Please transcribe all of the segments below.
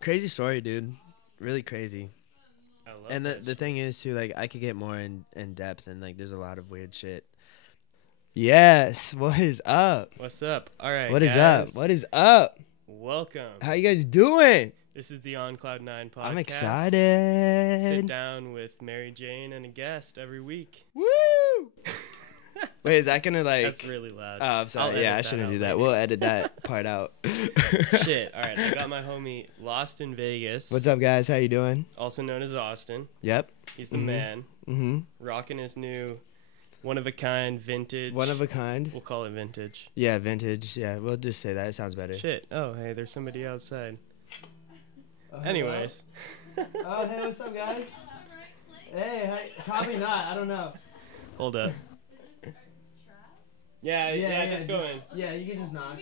Crazy story, dude. Really crazy. I love And the that the shit. thing is too, like I could get more in depth, and like there's a lot of weird shit. Yes. What is up? What's up? All right, What is up? guys. What is up? Welcome. How you guys doing? This is the On Cloud 9 podcast. I'm Sit excited. down with Mary Jane and a guest every week. Woo! Wait, is that gonna like? That's really loud. Oh, I'm I'll sorry. edit Yeah, I that shouldn't out do that. later. We'll edit that part out. Shit. All right, I got my homie Lost in Vegas, What's up, guys? How you doing? also known as Austin. Yep. He's the Mhm. man, Mm-hmm. rocking his new one-of-a-kind vintage. One of a kind. We'll call it vintage. Yeah, vintage. Yeah, we'll just say that. It sounds better. Shit. Oh, hey, there's somebody outside. Oh, Anyways. Oh, hey, what's up, guys? Hey, probably not. I don't know. Hold up. Yeah, just go in. Yeah, you can just knock.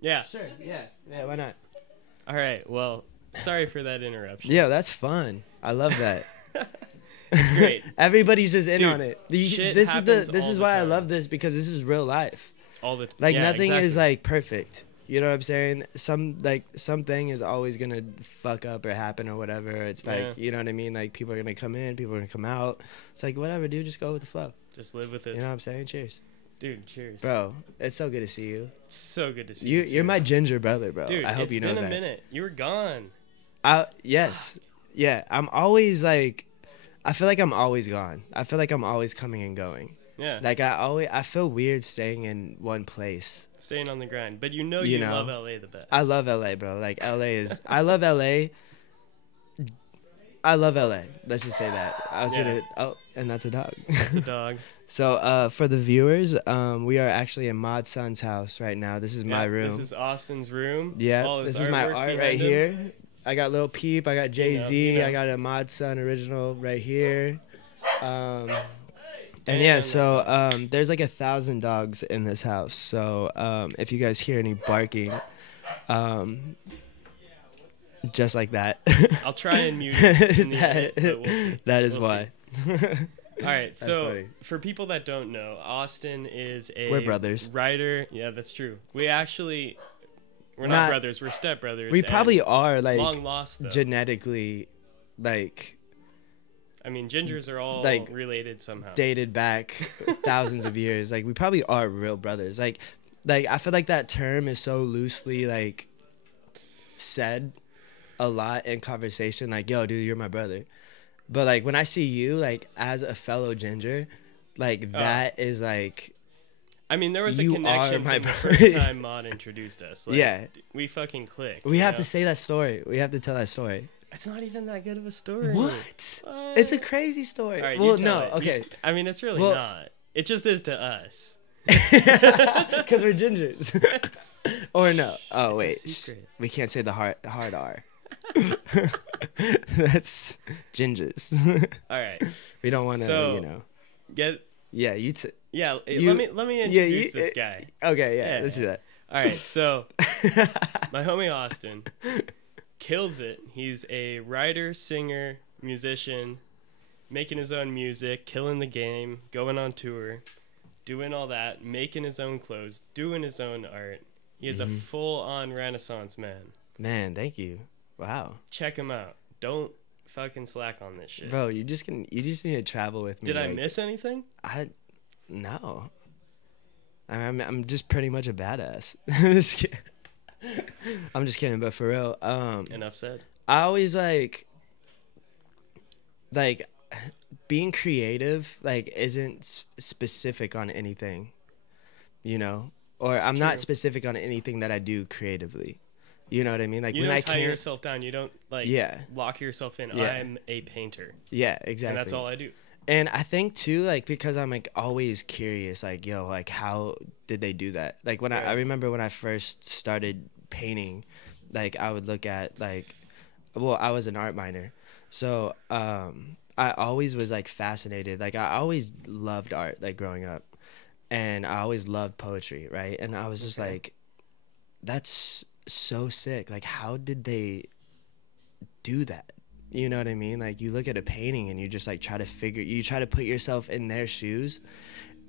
Yeah. Sure. Yeah. Yeah. Why not? All right. Well, sorry for that interruption. Yeah, that's fun. I love that. It's great. Everybody's just in Dude, on it. shit This happens is all the why I time. love this, because this is real life. All the Like yeah, nothing exactly. is like perfect. You know what I'm saying? Something is always gonna fuck up or happen or whatever. It's like, Yeah. you know what I mean? Like people are gonna come in, people are gonna come out. It's like whatever, dude. Just go with the flow. Just live with it. You know what I'm saying? Cheers, Dude, cheers. bro. It's so good to see you. It's so good to see You you. you're too. my ginger brother, bro. Dude, I hope it's you know been that. a minute. You were gone. Yes. Yeah. I'm always like, I feel like I'm always gone. I feel like I'm always coming and going. Yeah. Like I feel weird staying in one place. Staying on the grind. But you know You you know. love LA the best. I love LA, bro. Like LA is, I love LA. I love LA. Let's just say that. I was Yeah. gonna. Oh, and that's a dog. It's a dog. So, for the viewers, we are actually in Mod Son's house right now. This is my Yeah, room. This is Austin's room. Yeah, All his this is my artwork art behind right him. here. I got Lil Peep. I got Jay Z. you know. I got a Mod Son original right here. And Damn, yeah, that's so there's like 1,000 dogs in this house. So if you guys hear any barking, just like that. I'll try and mute it in the edit, but we'll see. That is We'll why. All right, so funny. for people that don't know, Austin is a We're brothers. writer. Yeah, that's true. We're not Not- brothers. We're stepbrothers. We and probably are like long lost though. genetically like I mean, gingers are all like, related somehow. dated back thousands of years. Like we probably are real brothers. Like I feel like that term is so loosely like said a lot in conversation. Like, yo, dude, you're my brother. But like when I see you like as a fellow ginger, like that is like I mean, there was a You connection are my from the brother. first time Mod introduced us. Like, Yeah. we fucking clicked. we you have know? to say that story. We have to tell that story. It's not even that good of a story. What? What? It's a crazy story. All right, well, you tell no, it. okay. I mean, it's really Well- not. It just is to us. Because we're gingers. Or no. Oh, It's a wait. secret. We can't say the hard R. That's gingers. All right. We don't want to, So- you know. Get Yeah, yeah. You- let me yeah, introduce this guy. Okay, yeah, Yeah. let's do that. All right. So my homie Austin kills it. He's a writer, singer, musician, making his own music, killing the game, going on tour, doing all that, making his own clothes, doing his own art. He is a full-on Renaissance man. Man, thank you. Wow. Check him out. Don't fucking slack on this shit. Bro, you just need to travel with me. Did I like, miss anything? No. I'm just pretty much a badass. I'm just kidding. I'm just kidding, but for real, Enough said. I always like being creative like isn't specific on anything, you know, or I'm True. not specific on anything that I do creatively. You know what I mean? Like You when don't I tie can't. yourself down. You don't Yeah. lock yourself in. Yeah. I'm a painter, Yeah, exactly. and that's all I do. And I think too, like because I'm like always curious, like yo, like how did they do that? Like when I Right. remember when I first started painting, like I would look at like, well, I was an art minor, so I always was like fascinated. Like I always loved art, like growing up, and I always loved poetry, right? And I was just Okay. like, that's so sick. Like how did they do that? You know what I mean? Like you look at a painting and you just like try to put yourself in their shoes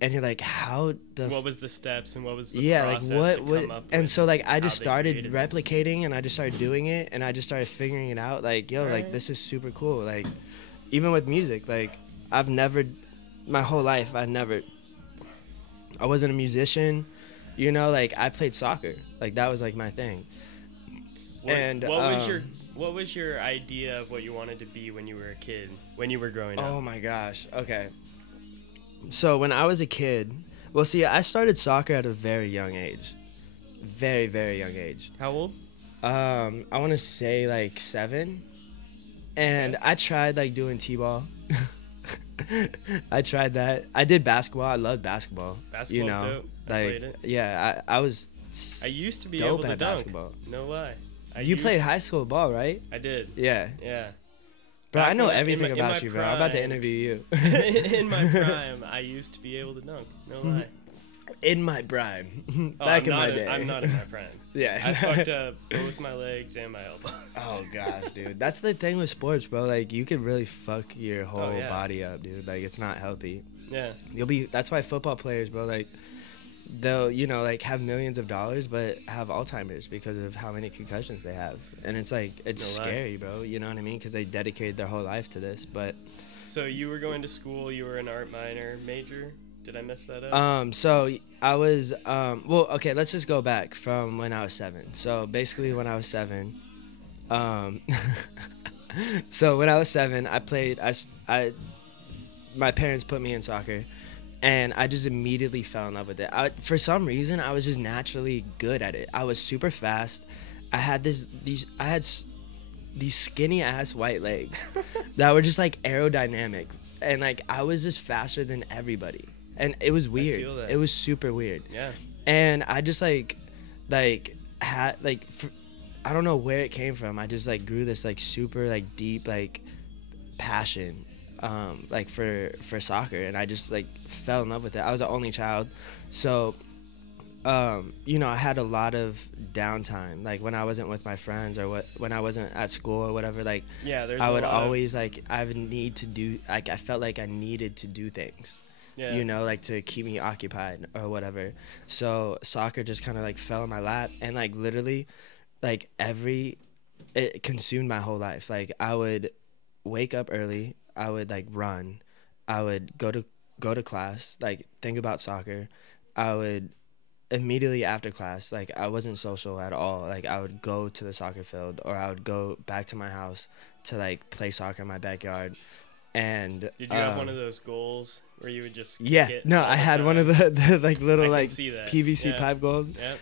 and you're like, how the what was the steps and what was the yeah, like process to what come up and with so like I how just they started created this? replicating, and I just started doing it, and I just started figuring it out, like, yo, like Alright. this is super cool. Like even with music, like I've never, my whole life I wasn't a musician, you know, like I played soccer, like that was like my thing. And what was your idea of what you wanted to be when you were a kid, when you were growing up? oh my gosh, okay, so when I was a kid, well, see, I started soccer at a very young age, very, very young age. How old? I want to say like 7, and I tried like doing t-ball. I tried that. I did basketball. I loved basketball. Basketball's you know, dope. I like played it. yeah, I was. I used to be dope able to at dunk. basketball. No lie. You played high school ball, right? I did. Yeah. Yeah. Bro, I Back know when- everything in about my you, bro. I'm about to prime- interview you. In my prime, I used to be able to dunk. No lie. In my prime, Oh, back I'm in my not day. I'm not in my prime. Yeah. I fucked up both my legs and my elbows. Oh gosh, dude, that's the thing with sports, bro. Like you could really fuck your whole yeah. body up, dude. Like it's not healthy. Yeah. That's why football players, bro, like they'll, you know, like have millions of dollars but have Alzheimer's because of how many concussions they have. And it's like it's No lie. scary, bro. You know what I mean? Because they dedicated their whole life to this. But So you were going to school, you were an art minor major? Did I mess that up? so I was well, okay, let's just go back from when I was 7. So basically when I was 7, so when I was 7, I played my parents put me in soccer, and I just immediately fell in love with it. For some reason, I was just naturally good at it. I was super fast. I had these skinny ass white legs that were just like aerodynamic, and like I was just faster than everybody, and it was weird. feel that. It was super weird. Yeah. And I just had I don't know where it came from. I just like grew this like super like deep like passion like for soccer, and I just like fell in love with it. I was the only child, so you know, I had a lot of downtime, like when I wasn't with my friends or when I wasn't at school or whatever. Like Yeah, there's I a would lot of- always like I would need to do, like I felt like I needed to do things, Yeah. you know, like to keep me occupied or whatever. So soccer just kind of like fell in my lap, and like literally like it consumed my whole life. Like I would wake up early, I would like run, I would go to class, like think about soccer. I would immediately after class, like I wasn't social at all. Like I would go to the soccer field, or I would go back to my house to like play soccer in my backyard. And Did you have one of those goals where you would just kick yeah, it no, all I the had one of time? the like I little can like see that. PVC Yeah. pipe goals. Yep.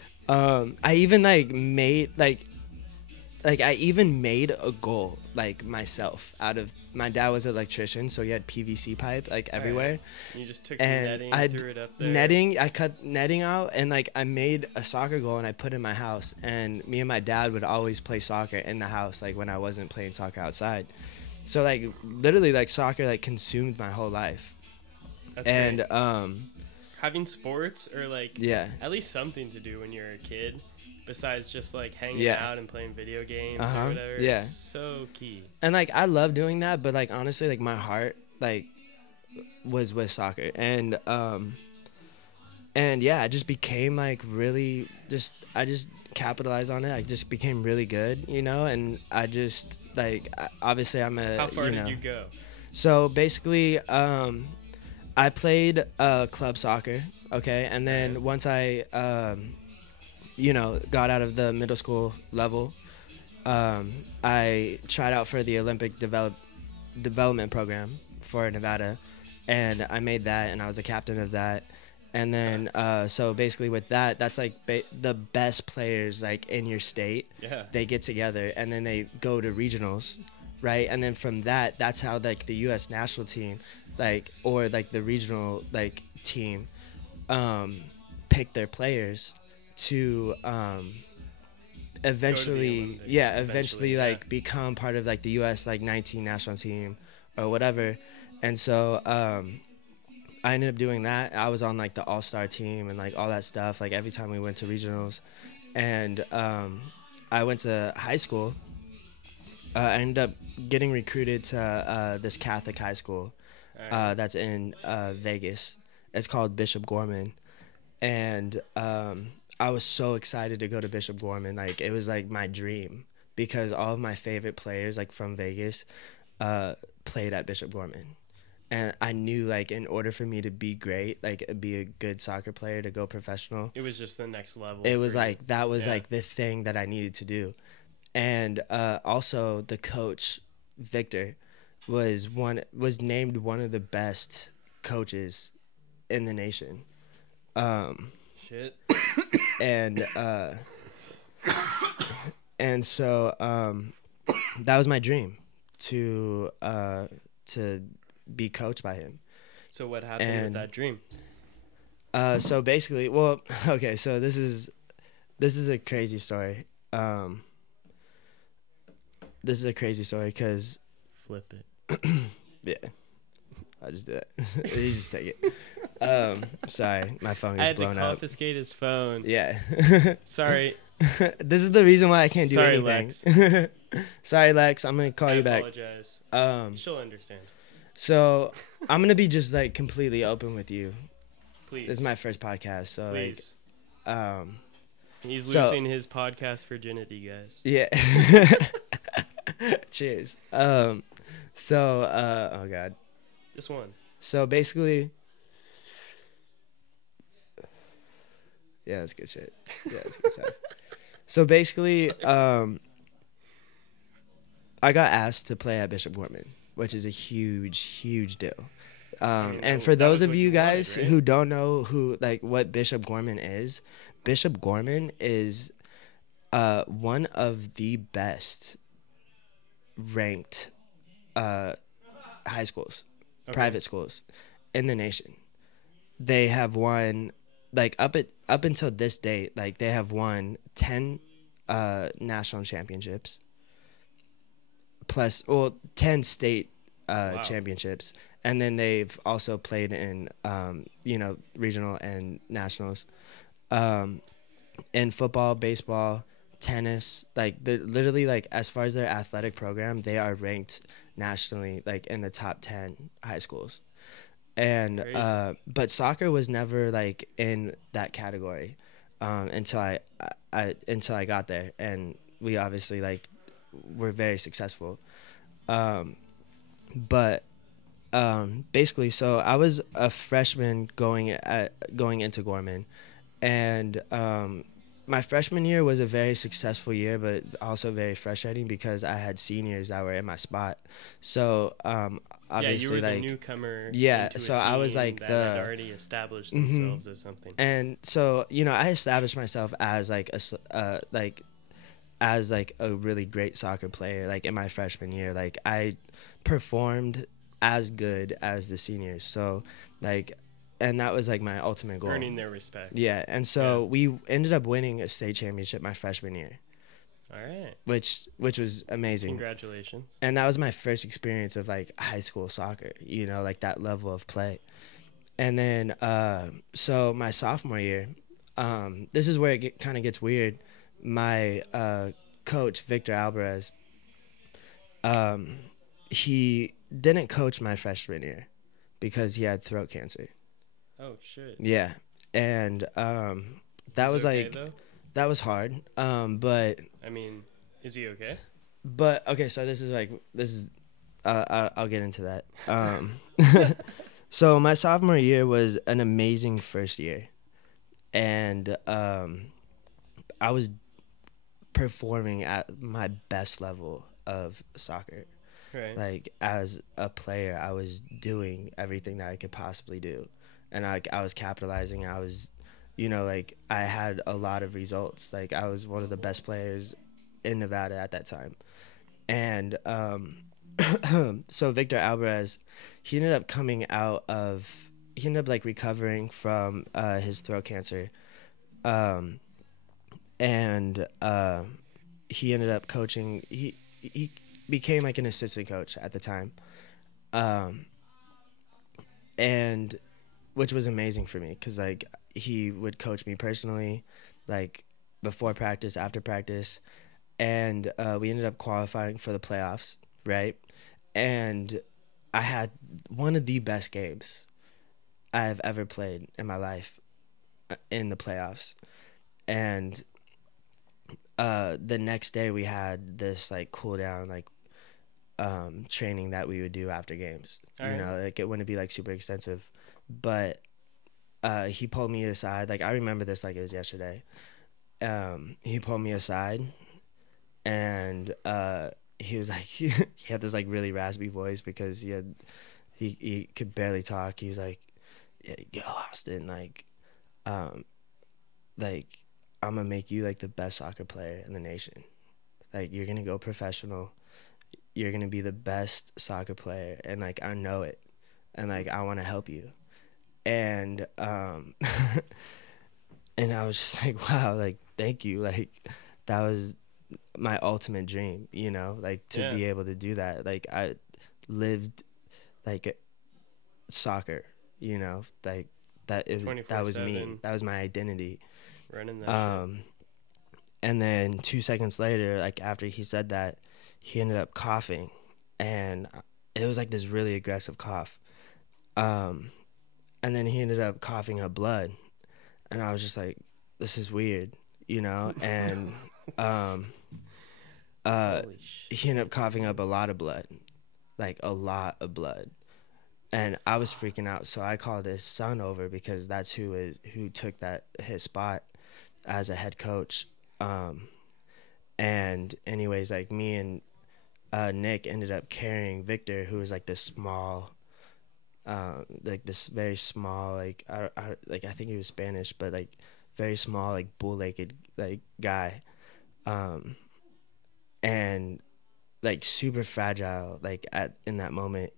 I even like made I even made a goal like myself out of, my dad was an electrician, so he had PVC pipe like everywhere. You just took some And netting, I threw it up there. I cut netting out, and like I made a soccer goal and I put it in my house, and me and my dad would always play soccer in the house, like when I wasn't playing soccer outside. So like literally like soccer like consumed my whole life. That's And great. Having sports or like yeah. at least something to do when you're a kid besides just like hanging Yeah. out and playing video games Uh-huh. or whatever. Yeah. It's so key. And like I love doing that, but like honestly, like my heart like was with soccer, and yeah, I just became like really I just capitalized on it. I just became really good, you know, and I just like obviously I'm a How far you did know, you go? so basically I played club soccer, okay, and then once I you know, got out of the middle school level, I tried out for the Olympic development program for Nevada, and I made that, and I was a captain of that. And then so basically with that, that's like the best players like in your state, Yeah. they get together and then they go to regionals, right? And then from that, that's how like the US national team like, or like the regional like team pick their players to eventually Olympics, eventually eventually, like yeah. become part of like the US like 19 national team or whatever. And so I ended up doing that. I was on like the all-star team and like all that stuff, like every time we went to regionals. And I went to high school. I ended up getting recruited to this Catholic high school All right. that's in Vegas. It's called Bishop Gorman, and I was so excited to go to Bishop Gorman. Like, it was like my dream because all of my favorite players, like from Vegas, played at Bishop Gorman. And I knew, like, in order for me to be great, like, be a good soccer player, to go professional, It was just the next level. it was for you. like, that was like the thing that I needed to do. And also the coach, Victor, was named one of the best coaches in the nation. Shit. And so that was my dream, to be coached by him. So what happened with that dream? So basically, well, okay, so this is a crazy story. This is a crazy story because Flip it. yeah, I just did it. You just take it. Sorry, my phone I is had blown to up. confiscate his phone. Yeah. Sorry. This is the reason why I can't do Sorry, anything. Lex. Sorry, Lex. I'm gonna call you back. I apologize. She'll understand. So I'm gonna be just like completely open with you. Please. This is my first podcast, so Please. like, He's so- losing his podcast virginity, guys. yeah. Cheers. So oh god. Just one. So basically, yeah, that's good shit. Yeah, that's good stuff. So basically, I got asked to play at Bishop Gorman, which is a huge deal. And for that those was of what you you wanted, guys right? who don't know what Bishop Gorman is, Bishop Gorman is one of the best ranked high schools, private schools in the nation. They have won, like, up until this date, like, they have won 10 national championships, plus 10 state Wow. championships, and then they've also played in regional and nationals, in football, baseball, tennis. Like, literally, like, as far as their athletic program, they are ranked nationally, like, in the top 10 high schools. And Crazy. but soccer was never like in that category until I got there, and we obviously like were very successful. But basically, so I was a freshman going into Gorman, and my freshman year was a very successful year, but also very frustrating because I had seniors that were in my spot. So obviously, you were like, the newcomer. yeah, into a so I was team like that had already established themselves as something. and so I established myself as like a really great soccer player. Like, in my freshman year, like, I performed as good as the seniors. So like, and that was like my ultimate goal. Earning their respect. Yeah, and so we ended up winning a state championship my freshman year, All right. which was amazing. Congratulations. And that was my first experience of like high school soccer, like that level of play. And then so my sophomore year, this is where it kind of gets weird. My coach, Victor Alvarez, he didn't coach my freshman year because he had throat cancer. Oh shit. Yeah. And that was okay, like though? that was hard. But I mean, is he okay? okay, so this is I'll get into that. So my sophomore year was an amazing first year, and I was performing at my best level of soccer. Right. Like, as a player, I was doing everything that I could possibly do, and I was capitalizing. I was, like, I had a lot of results. Like, I was one of the best players in Nevada at that time. And so Victor Alvarez, he ended up like recovering from his throat cancer, and he ended up coaching. He became like an assistant coach at the time, and which was amazing for me because like he would coach me personally, like before practice, after practice, and we ended up qualifying for the playoffs, right? And I had one of the best games I've ever played in my life in the playoffs. And the next day we had this like cool down like training that we would do after games. You know, like it wouldn't be like super extensive, but he pulled me aside. Like I remember this like it was yesterday. He pulled me aside, and he was like, he had this like really raspy voice because he could barely talk. He was like, yeah, yo, Austin, like I'm gonna make you like the best soccer player in the nation. Like you're gonna go professional. You're gonna be the best soccer player, and like I know it, and like I want to help you. And and I was just like, wow, like thank you, like that was my ultimate dream, you know, like to be able to do that. Like I lived like soccer, you know, like that was me, that was my identity. Running that shit. And then 2 seconds later, like after he said that, he ended up coughing, and it was like this really aggressive cough. And then he ended up coughing up blood, and I was just like, this is weird, you know. And he ended up coughing up a lot of blood, like a lot of blood, and I was freaking out. So I called his son over because that's who took his spot as a head coach. And anyways, like me and Nick ended up carrying Victor, who was like this small, like this very small, like I think he was Spanish, but like very small, like bull-legged like guy, and like super fragile, like in that moment,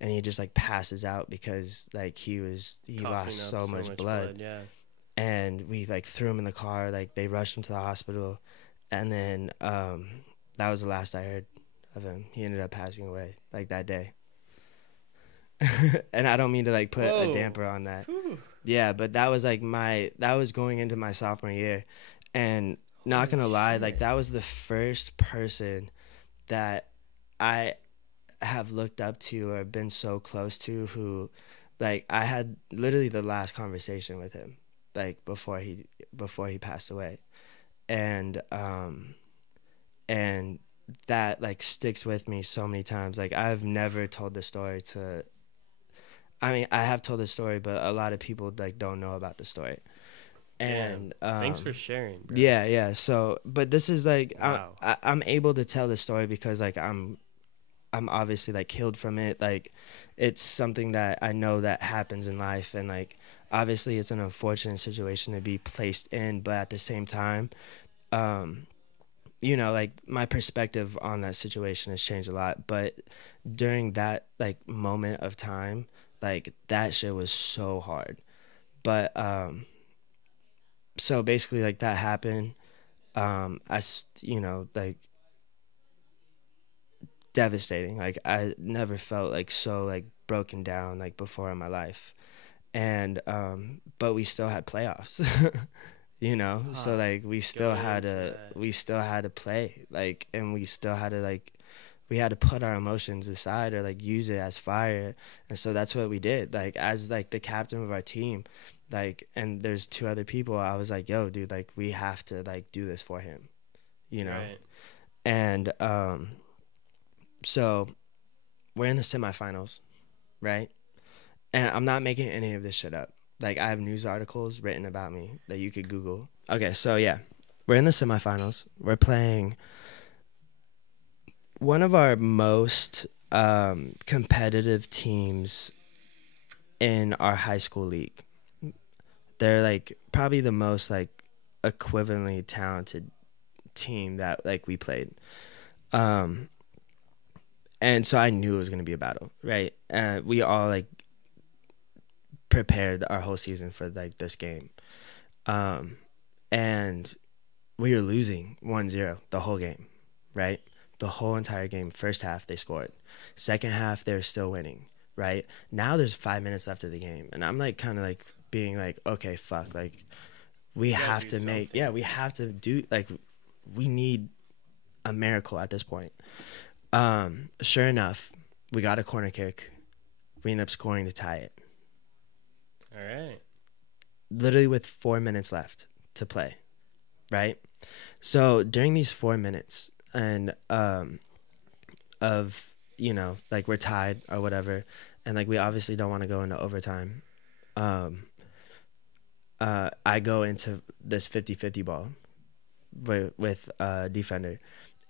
and he just like passes out because like he lost so much blood. Yeah. And we like threw him in the car, like they rushed him to the hospital, and then that was the last I heard of him. He ended up passing away like that day. And I don't mean to like put a damper on that. Whew. Yeah, but that was like that was going into my sophomore year, and not gonna lie, like that was the first person that I have looked up to or been so close to who, like I had literally the last conversation with him, like before he passed away, and that like sticks with me so many times. Like I've never told the story to. I mean, I have told the story, but a lot of people like don't know about the story. And thanks for sharing, bro. Yeah. So, but this is like wow. I'm able to tell the story because like I'm obviously like healed from it. Like it's something that I know that happens in life, and like obviously it's an unfortunate situation to be placed in, but at the same time, you know, like my perspective on that situation has changed a lot. But during that like moment of time, like that shit was so hard. But so basically like that happened. You know, like devastating. Like I never felt like so like broken down like before in my life. And but we still had playoffs. You know, so like we still had to play, like, and we still had to like we had to put our emotions aside or like use it as fire. And so that's what we did, like as like the captain of our team, like, and there's two other people. I was like, yo dude, like we have to like do this for him, you know. Right. And so we're in the semifinals, right? And I'm not making any of this shit up. Like, I have news articles written about me that you could Google. Okay, so yeah, we're in the semifinals. We're playing one of our most competitive teams in our high school league. They're like probably the most like equivalently talented team that like we played. And so I knew it was gonna be a battle, right? We all like prepared our whole season for like this game, and we were losing 1-0 the whole game, right? The whole entire game. First half they scored, second half they're still winning, right? Now there's 5 minutes left of the game, and I'm like kind of like being like, okay, fuck, like we have to make something. We have to do, like, we need a miracle at this point. Sure enough, we got a corner kick. We end up scoring to tie it. All right. Literally with 4 minutes left to play, right? So during these 4 minutes and of, you know, like we're tied or whatever, and like we obviously don't want to go into overtime, I go into this 50-50 ball with defender,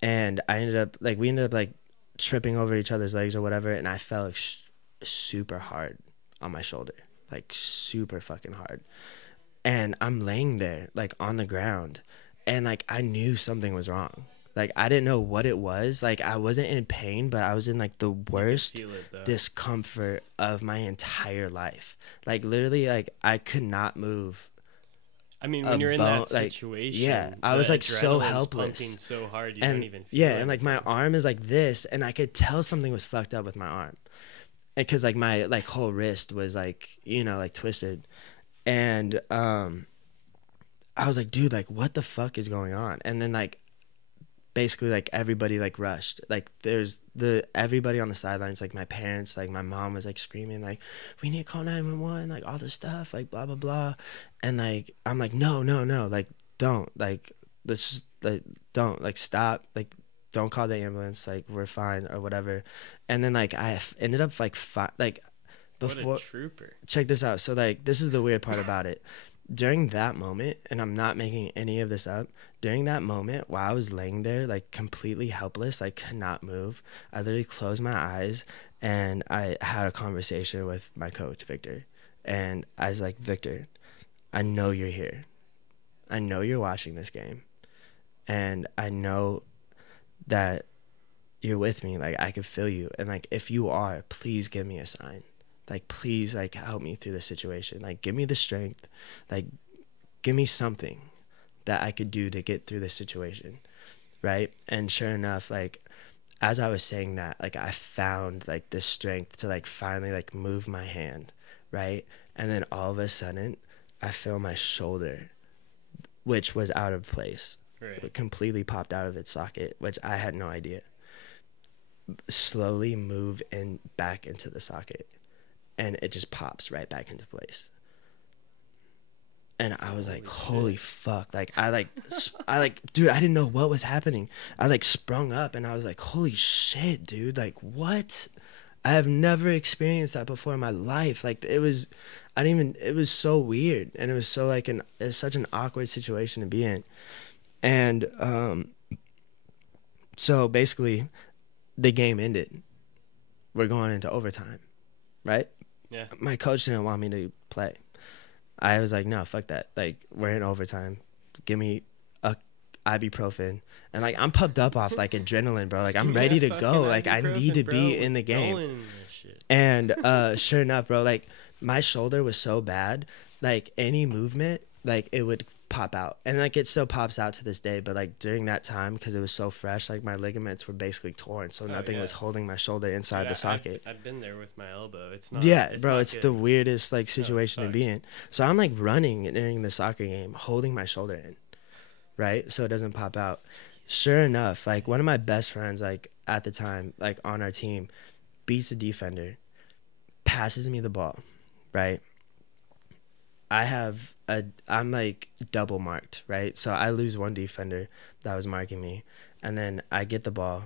and we ended up like tripping over each other's legs or whatever, and I fell like super hard on my shoulder, like super fucking hard. And I'm laying there like on the ground, and like I knew something was wrong. Like I didn't know what it was. Like I wasn't in pain, but I was in like the worst discomfort of my entire life. Like literally, like I could not move. I mean, when you're in that situation, yeah, I was like so helpless, pumping so hard you don't even feel and like my arm is like this, and I could tell something was fucked up with my arm, because like my like whole wrist was like, you know, like twisted, and I was like, dude, like what the fuck is going on? And then like basically like everybody like rushed, like there's everybody on the sidelines, like my parents, like my mom was like screaming like, we need to call 911, like all this stuff, like blah blah blah. And like I'm like, no, like don't, like let's just like don't, like stop, like don't call the ambulance, like we're fine or whatever. And then like I ended up like like before, what a trooper. Check this out. So like this is the weird part about it. During that moment, and I'm not making any of this up, during that moment while I was laying there like completely helpless, like could not move, I literally closed my eyes and I had a conversation with my coach, Victor. And I was like, Victor, I know you're here. I know you're watching this game. And I know that you're with me. Like I can feel you. And like if you are, please give me a sign. Like, please, like, help me through this situation. Like, give me the strength. Like, give me something that I could do to get through this situation, right? And sure enough, like, as I was saying that, like, I found, like, the strength to, like, finally, like, move my hand, right? And then all of a sudden, I feel my shoulder, which was out of place. Right. It completely popped out of its socket, which I had no idea. Slowly move back into the socket. And it just pops right back into place. And I was like, holy fuck. Like, I like, dude, I didn't know what was happening. I like sprung up and I was like, holy shit, dude. Like, what? I have never experienced that before in my life. Like, it was so weird. And it was so like it was such an awkward situation to be in. And, so basically the game ended. We're going into overtime, right? Yeah. My coach didn't want me to play. I was like, no, fuck that. Like, we're in overtime. Give me a ibuprofen. And like, I'm pumped up off like adrenaline, bro. Like, I'm ready to go. Like, I need to be in the game. And sure enough, bro, like my shoulder was so bad, like any movement, like it would pop out. And like it still pops out to this day, but like during that time, because it was so fresh, like my ligaments were basically torn, so nothing was holding my shoulder inside the socket. I've been there with my elbow. It's not. Yeah, it's bro, not it's good. the weirdest like situation to be in. So I'm like running during the soccer game, holding my shoulder in, right, so it doesn't pop out. Sure enough, like one of my best friends, like at the time, like on our team, beats the defender, passes me the ball, right? I'm like double marked, right? So I lose one defender that was marking me, and then I get the ball,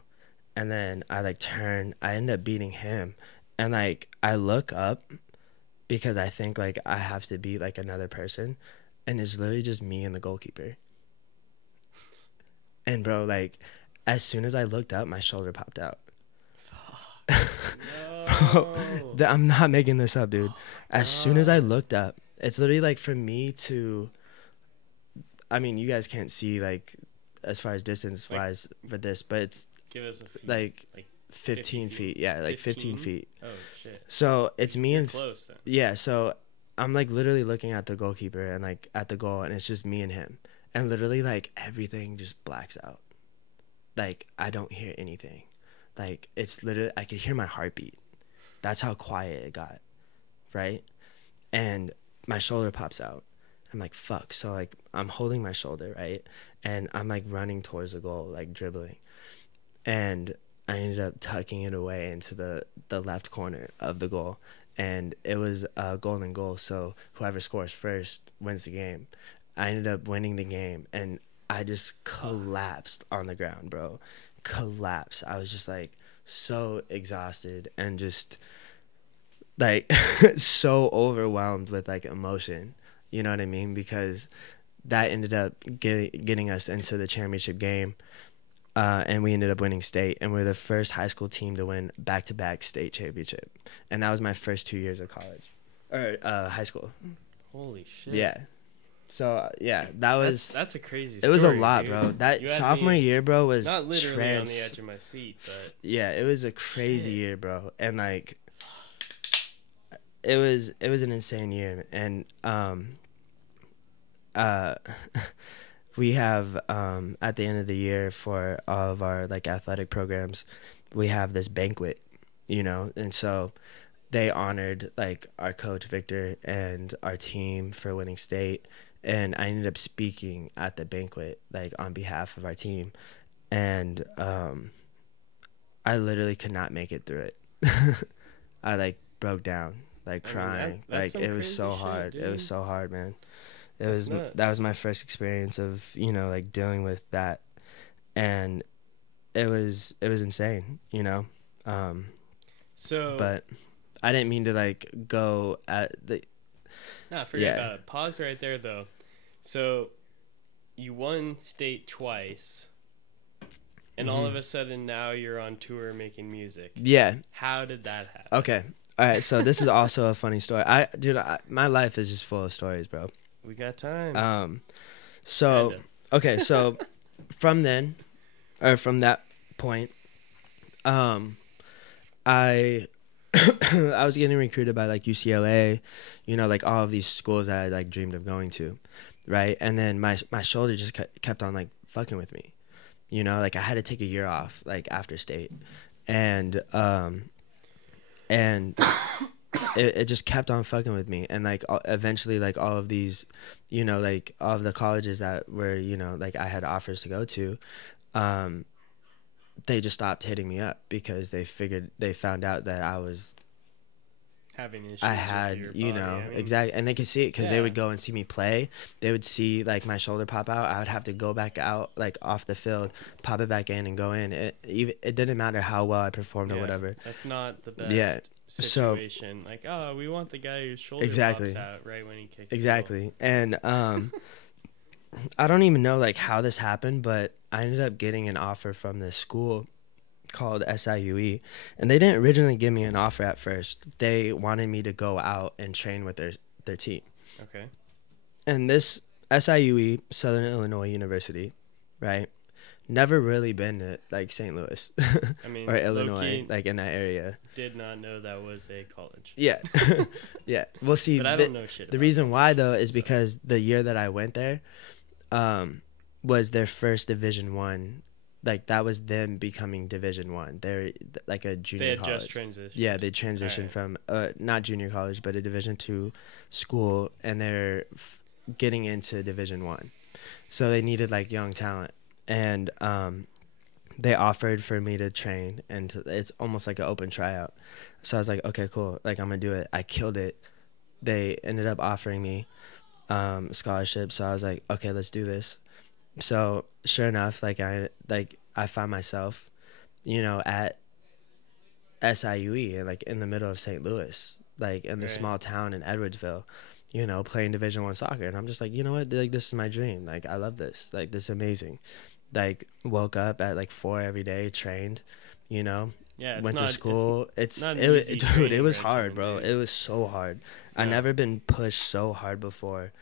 and then I like turn, I end up beating him, and like I look up because I think like I have to beat like another person, and it's literally just me and the goalkeeper. And bro, like as soon as I looked up, my shoulder popped out. Bro, I'm not making this up, dude. As soon as I looked up, it's literally like for me to, I mean, you guys can't see like as far as distance wise for this, but it's give us a feet, like 15 feet. Yeah, like 15 feet. Oh shit. So it's me and close then. Yeah, so I'm like literally looking at the goalkeeper and like at the goal, and it's just me and him, and literally like everything just blacks out. Like I don't hear anything. Like it's literally, I could hear my heartbeat. That's how quiet it got, right? And my shoulder pops out. I'm like, fuck. So like I'm holding my shoulder, right? And I'm like running towards the goal, like dribbling. And I ended up tucking it away into the left corner of the goal. and it was a golden goal. So whoever scores first wins the game. I ended up winning the game, and I just collapsed on the ground, bro. Collapse. I was just like so exhausted and just like so overwhelmed with like emotion. You know what I mean? Because that ended up getting us into the championship game. And we ended up winning state, and we're the first high school team to win back-to-back state championship. And that was my first 2 years of college or high school. Holy shit. Yeah. So yeah, that's a crazy story. It was a lot, dude. bro. That sophomore year, bro, was not literally on the edge of my seat, but yeah, it was a crazy year, bro. And like it was an insane year. And we have at the end of the year for all of our like athletic programs, we have this banquet, you know, and so they honored like our coach Victor and our team for winning state, and I ended up speaking at the banquet like on behalf of our team, and I literally could not make it through it. I like broke down like crying. Like it was so hard. It was so hard, man. That was my first experience of, you know, like dealing with that, and it was insane, you know. So but I didn't mean to like go at the forget about it. Pause right there though. So you won state twice, and all of a sudden now you're on tour making music. Yeah. How did that happen? Okay. All right, so this is also a funny story. My life is just full of stories, bro. We got time. So okay, so from that point, I I was getting recruited by like UCLA, you know, like all of these schools that I like dreamed of going to, right? And then my shoulder just kept on like fucking with me, you know, like I had to take a year off like after state, and it just kept on fucking with me, and like eventually like all of these, you know, like all of the colleges that were, you know, like I had offers to go to, they just stopped hitting me up because they found out that I was having issues. I had, with you your body. know, I mean, exactly, and they could see it because they would go and see me play. They would see like my shoulder pop out. I would have to go back out like off the field, pop it back in, and go in. It didn't matter how well I performed or whatever. That's not the best. Yeah. Situation. So, like, oh, we want the guy whose shoulder pops out right when he kicks. Exactly, and I don't even know like how this happened, but I ended up getting an offer from this school called SIUE, and they didn't originally give me an offer at first. They wanted me to go out and train with their team. Okay. And this SIUE, Southern Illinois University, right? Never really been to like St. Louis I mean, or Illinois, like in that area. Did not know that was a college. Yeah. Yeah. We'll see. But I don't know shit. The reason why though is because the year that I went there was their first Division One. Like that was them becoming Division One. They're like a junior college. They had just transitioned. Yeah, they transitioned from not junior college, but a Division Two school, and they're getting into Division One. So they needed like young talent, and they offered for me to train, and it's almost like an open tryout. So I was like, okay, cool, like I'm gonna do it. I killed it. They ended up offering me a scholarship, so I was like, okay, let's do this. So sure enough, I found myself, you know, at SIUE and like in the middle of St. Louis, like in the small town in Edwardsville, you know, playing Division I soccer, and I'm just like, you know what, like this is my dream. Like I love this. Like this is amazing. Like woke up at like 4 every day, trained, you know. Yeah, went to school. Dude, it was hard, bro. It was so hard. Yeah. I've never been pushed so hard before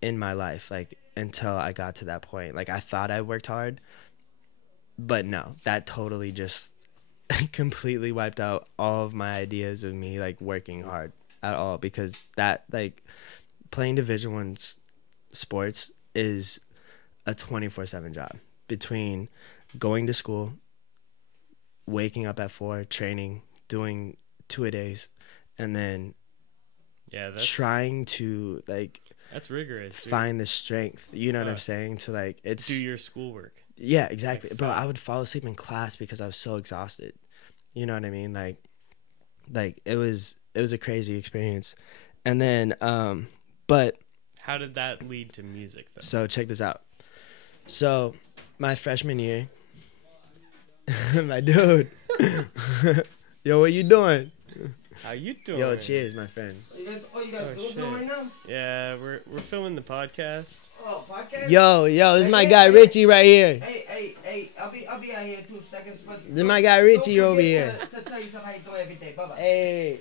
in my life, like until I got to that point. Like I thought I worked hard, but no, that totally just completely wiped out all of my ideas of me like working hard at all, because that like playing Division I sports is a 24/7 job between going to school, waking up at 4, training, doing 2-a-days, and then trying to like that's rigorous. Find the strength, you know what I'm saying, to like it's do your schoolwork. Yeah, exactly, bro. I would fall asleep in class because I was so exhausted. You know what I mean? Like it was it was a crazy experience. And then but How did that lead to music though? so check this out. So my freshman year, my dude. Yo, what you doing? How you doing? Yo, cheers, my friend. You guys Oh, filming right now? Yeah, we're filming the podcast. Oh, podcast? Yo, this is my Hey, guy hey, Richie right here. Hey, I'll be out here in 2 seconds. But This is my guy Richie don't over forget here. To tell you something how you do every day. Bye-bye. Hey.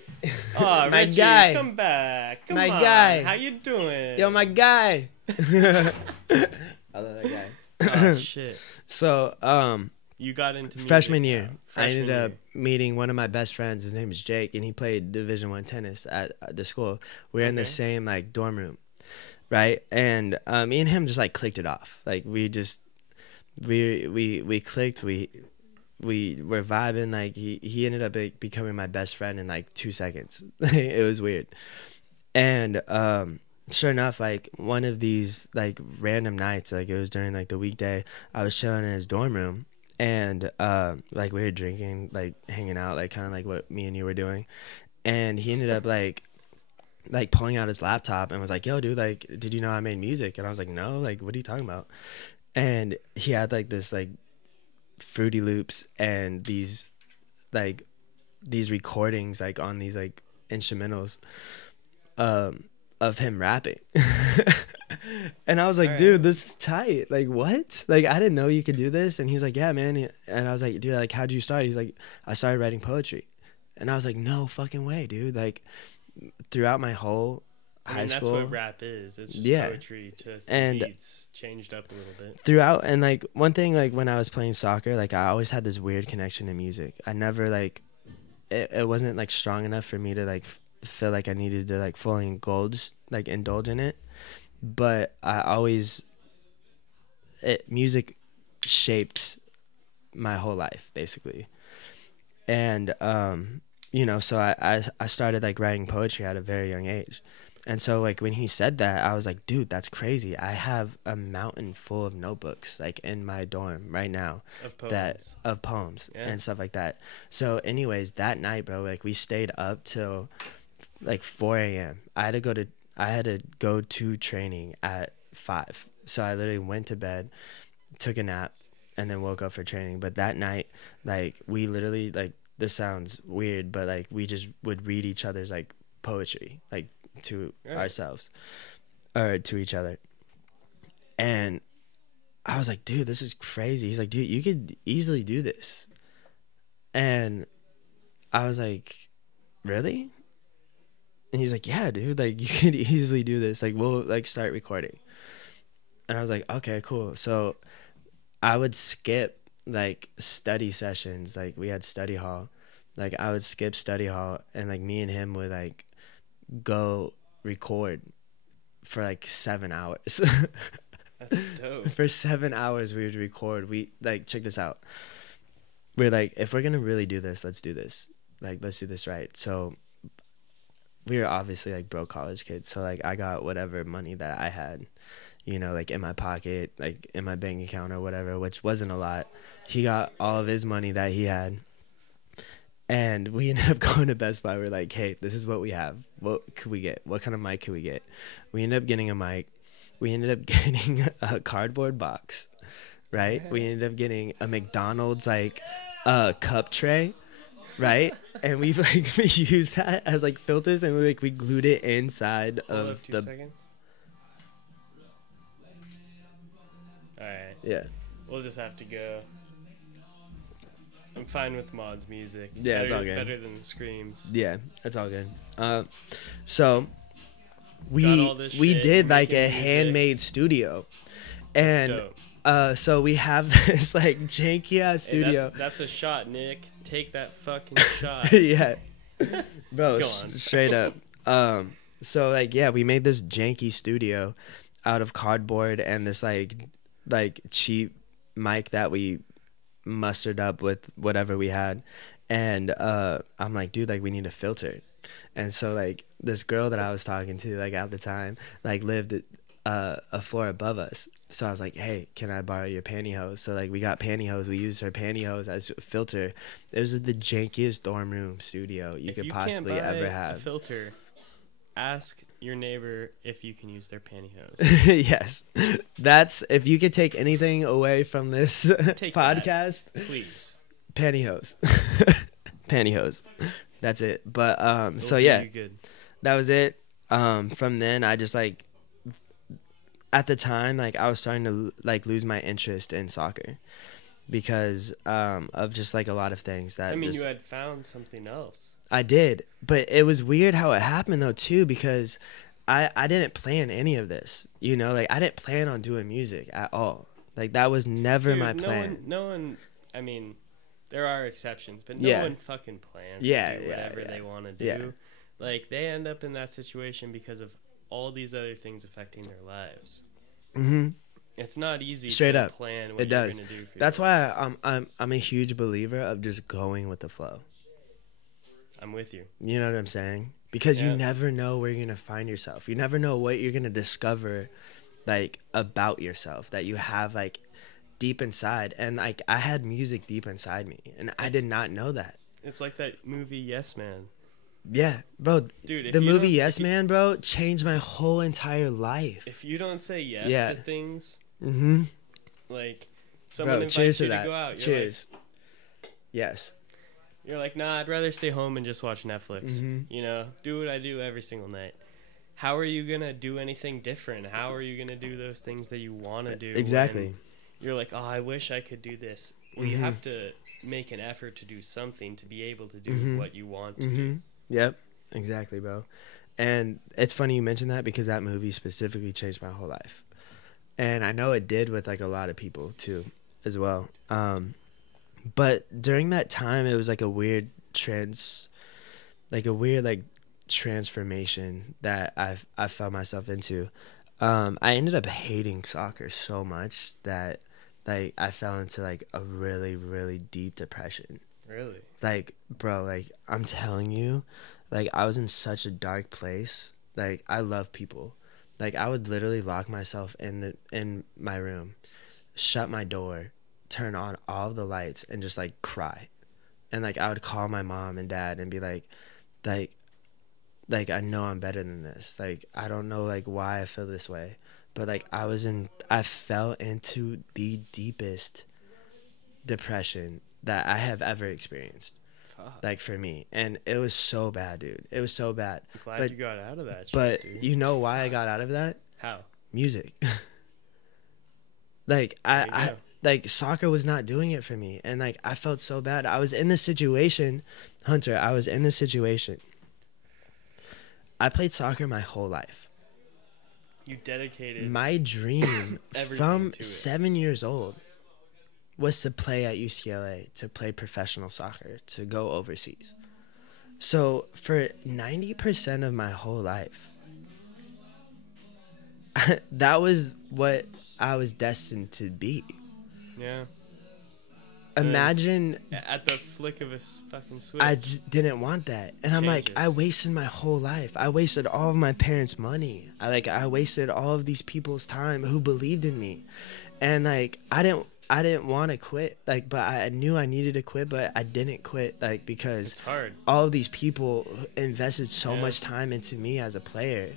Oh, My Richie, guy. come back. Come My on. guy. How you doing? Yo, my guy. I love that guy. Oh, shit. So, You got into music freshman year, now. I ended Freshman up year. meeting one of my best friends. His name is Jake, and he played Division I tennis at the school. We were in the Okay. same like dorm room, right? And me and him just like clicked it off. Like we just we clicked. We were vibing. Like he ended up like, becoming my best friend in like 2 seconds. It was weird. And sure enough, like one of these like random nights, like it was during like the weekday, I was chilling in his dorm room, and like we were drinking, like hanging out, like kind of like what me and you were doing, and he ended up like pulling out his laptop and was like, yo dude, like did you know I made music? And I was like, no, like what are you talking about? And he had like this like Fruity Loops and these recordings like on these like instrumentals of him rapping. And I was like, All right. dude, this is tight. Like, what? Like, I didn't know you could do this. And he's like, yeah, man. And I was like, dude, like, how'd you start? He's like, I started writing poetry. And I was like, no fucking way, dude. Like, throughout my whole high school. That's what rap is. It's just Yeah. poetry to some And beats changed up a little bit. throughout, and like one thing, like when I was playing soccer, like I always had this weird connection to music. I never like, it wasn't like strong enough for me to like feel like I needed to like fully indulge in it. But I always, music shaped my whole life basically. And you know, so I started like writing poetry at a very young age. And so like when he said that, I was like, dude, that's crazy. I have a mountain full of notebooks like in my dorm right now of poems Yeah. and stuff like that. So anyways, that night, bro, like we stayed up till like 4 a.m. I had to go to training at 5. So I literally went to bed, took a nap, and then woke up for training. But that night, like we literally, like, this sounds weird, but like we just would read each other's like poetry, like to ourselves or to each other. And I was like, dude, this is crazy. He's like, dude, you could easily do this. And I was like, really? And he's like, yeah, dude, like you could easily do this. Like we'll like start recording. And I was like, okay, cool. So I would skip like study sessions. Like we had study hall. Like I would skip study hall, and like me and him would like go record for like 7 hours. That's dope. For 7 hours we would record. We like, check this out. We're like, if we're gonna really do this, let's do this. Like let's do this right. So we were obviously like broke college kids. So like I got whatever money that I had, you know, like in my pocket, like in my bank account or whatever, which wasn't a lot. He got all of his money that he had. And we ended up going to Best Buy. We're like, hey, this is what we have. What could we get? What kind of mic could we get? We ended up getting a mic. We ended up getting a cardboard box, right? We ended up getting a McDonald's like cup tray, right? And we like we used that as like filters, and we glued it inside Hold of up 2 the seconds. All right. yeah. We'll just have to go. I'm fine with Mod's music. Yeah, it's all good. Better than the screams. Yeah, that's all good. So Got all this we shit, did like making a music. handmade studio, and Dope. so we have this like janky ass Hey, studio. that's a shot, Nick. Take that fucking shot. Yeah, bro, Go on. straight up. So like yeah, we made this janky studio out of cardboard and this like cheap mic that we mustered up with whatever we had. And I'm like, dude, like we need a filter. And so like this girl that I was talking to like at the time like lived a floor above us. So I was like, hey, can I borrow your pantyhose? So like we got pantyhose. We used her pantyhose as a filter. It was the jankiest dorm room studio you could possibly ever A have. filter, ask your neighbor if you can use their pantyhose. Yes. That's, if you could take anything away from this podcast, Please. pantyhose. Pantyhose. That's it. But so It'll do yeah, you good. that was it. From then I just like, at the time, like I was starting to like lose my interest in soccer because of just like a lot of things that I mean, just, you had found something else. I did, but it was weird how it happened though too, because I didn't plan any of this, you know, like I didn't plan on doing music at all. Like that was never my plan. No one, I mean, there are exceptions, but Yeah. no one fucking plans Yeah, to do yeah, whatever yeah. they want to do. Yeah. Like, they end up in that situation because of all these other things affecting their lives. Mm-hmm. It's not easy Straight to up. plan what It you're does. going to do. For That's your why I'm a huge believer of just going with the flow. I'm with you. You know what I'm saying? Because you Yeah. never know where you're gonna find yourself. You never know what you're gonna discover, like about yourself that you have like deep inside. And like I had music deep inside me, and I did not know that. It's like that movie Yes Man. Yeah, bro. Dude, if The you movie don't- Yes Man, bro, changed my whole entire life. If you don't say yes Yeah. to things, Mm-hmm. like someone Bro, invites cheers you to to that. go out, Cheers. Yes. You're like, nah, I'd rather stay home and just watch Netflix. Mhm. You know, do what I do every single night. How are you going to do anything different? How are you going to do those things that you want to do? Exactly. when You're like, oh, I wish I could do this. Well, you Mhm. have to make an effort to do something to be able to do Mhm. what you want to Mm-hmm. do. Yep. Exactly, bro. And it's funny you mentioned that because that movie specifically changed my whole life. And I know it did with like a lot of people too, as well. But during that time, it was like a weird transformation that I found myself into. I ended up hating soccer so much that like I fell into like a really, really deep depression. Really? Like, bro, like I'm telling you, like I was in such a dark place. Like I love people. Like I would literally lock myself in my room, shut my door, turn on all of the lights, and just like cry. And like I would call my mom and dad and be like I know I'm better than this. Like I don't know like why I feel this way. But like I fell into the deepest depression that I have ever experienced. Fuck. Like for me. And it was so bad, dude. It was so bad. I'm glad but- you got out of that shit, But dude. you know why I got out of that? How? Music. Like There you I go. like soccer was not doing it for me, and like I felt so bad. I was in this situation, Hunter. I was in this situation. I played soccer my whole life. You dedicated. My dream Everything from to it. 7 years old was to play at UCLA, to play professional soccer, to go overseas. So for 90% of my whole life, that was what I was destined to be. Yeah. Imagine At the flick of a fucking switch. I just didn't want that. And I'm like, Changes. I wasted my whole life. I wasted all of my parents' money. I wasted all of these people's time who believed in me. And like I didn't want to quit. Like, but I knew I needed to quit, but I didn't quit like because It's hard. all of these people invested so Yeah. much time into me as a player.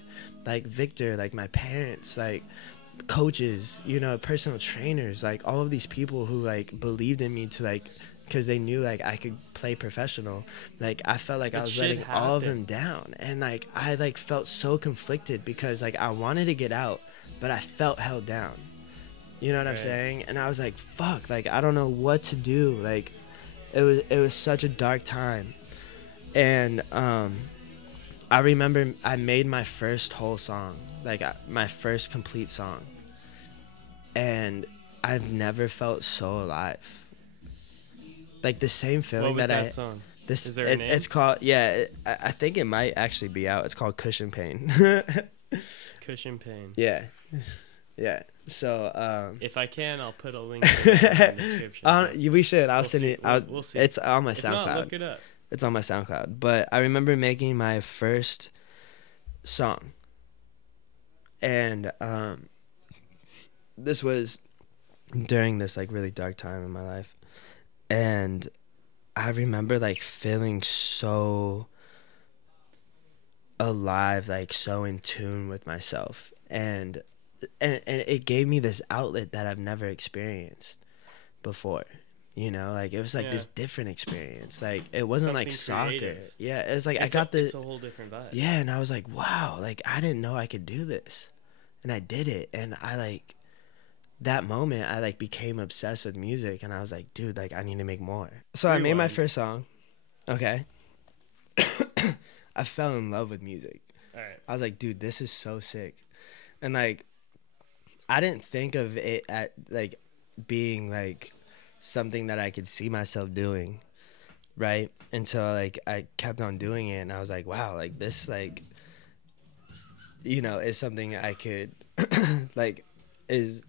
Like Victor, like my parents, like coaches, you know, personal trainers, like all of these people who like believed in me to like because they knew like I could play professional. Like I felt like I But was shit letting all of them happened. down, and like I like felt so conflicted because like I wanted to get out, but I felt held down. You know what I'm Right. saying? And I was like, fuck, like I don't know what to do. Like it was such a dark time. And I remember I made my first whole song, like my first complete song. And I've never felt so alive. Like the same feeling What was that that song? this Is there a it's name? called I think it might actually be out. It's called Cushion Pain. Cushion Pain. Yeah. Yeah. So If I can, I'll put a link to that in the description. we should. I'll We'll send see. it. I'll, We'll see. It's on my If SoundCloud. not, look it up. It's on my SoundCloud. But I remember making my first song. And this was during this like really dark time in my life, and I remember like feeling so alive, like so in tune with myself, and it gave me this outlet that I've never experienced before. You know, like it was like this different experience. Like it wasn't Something like soccer. creative. Yeah, it's like It's a whole different vibe. Yeah, and I was like, wow, like I didn't know I could do this, and I did it, and I like that moment I like became obsessed with music, and I was like, dude, like I need to make more. So I made my first song. Okay. I fell in love with music. All right. I was like, dude, this is so sick, and like I didn't think of it at like being like something that I could see myself doing, right? Until like I kept on doing it, and I was like, wow, like this like, you know, is something I could like is